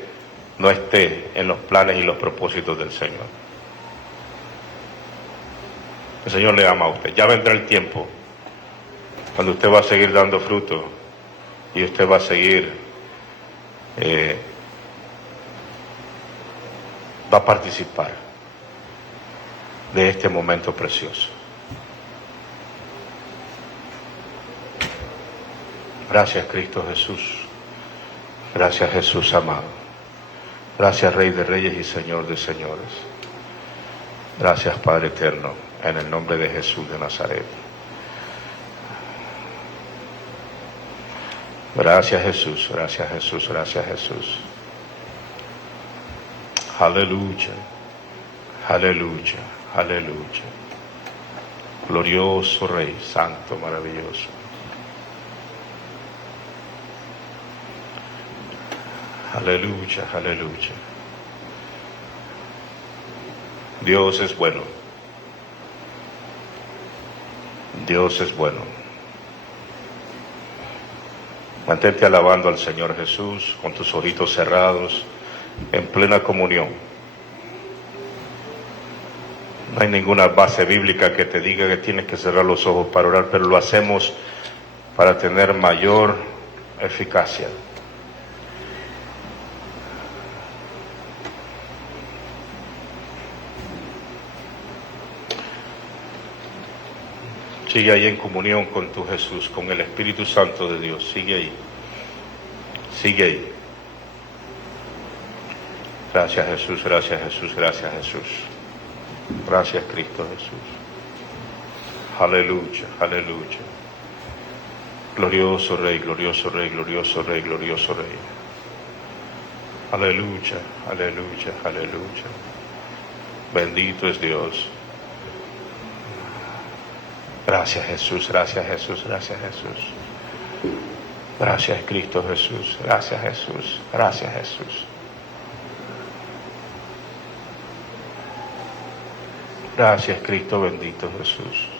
no esté en los planes y los propósitos del Señor. El Señor le ama a usted. Ya vendrá el tiempo cuando usted va a seguir dando fruto y usted va a seguir, va a participar de este momento precioso. Gracias, Cristo Jesús. Gracias, Jesús amado. Gracias, Rey de Reyes y Señor de Señores. Gracias, Padre eterno, en el nombre de Jesús de Nazaret. Gracias, Jesús. Gracias, Jesús. Gracias, Jesús. Aleluya. Aleluya. Aleluya. Glorioso Rey, santo, maravilloso. Aleluya, aleluya. Dios es bueno. Dios es bueno. Mantente alabando al Señor Jesús con tus ojitos cerrados, en plena comunión. No hay ninguna base bíblica que te diga que tienes que cerrar los ojos para orar, pero lo hacemos para tener mayor eficacia. Sigue ahí en comunión con tu Jesús, con el Espíritu Santo de Dios. Sigue ahí. Sigue ahí. Gracias, Jesús, gracias, Jesús, gracias, Jesús. Gracias, Cristo Jesús. Aleluya, aleluya. Glorioso Rey, glorioso Rey, glorioso Rey, glorioso Rey. Aleluya, aleluya, aleluya. Bendito es Dios. Gracias, Jesús, gracias, Jesús, gracias, Jesús. Gracias, Cristo Jesús, gracias, Jesús, gracias, Jesús. Gracias, Cristo bendito Jesús.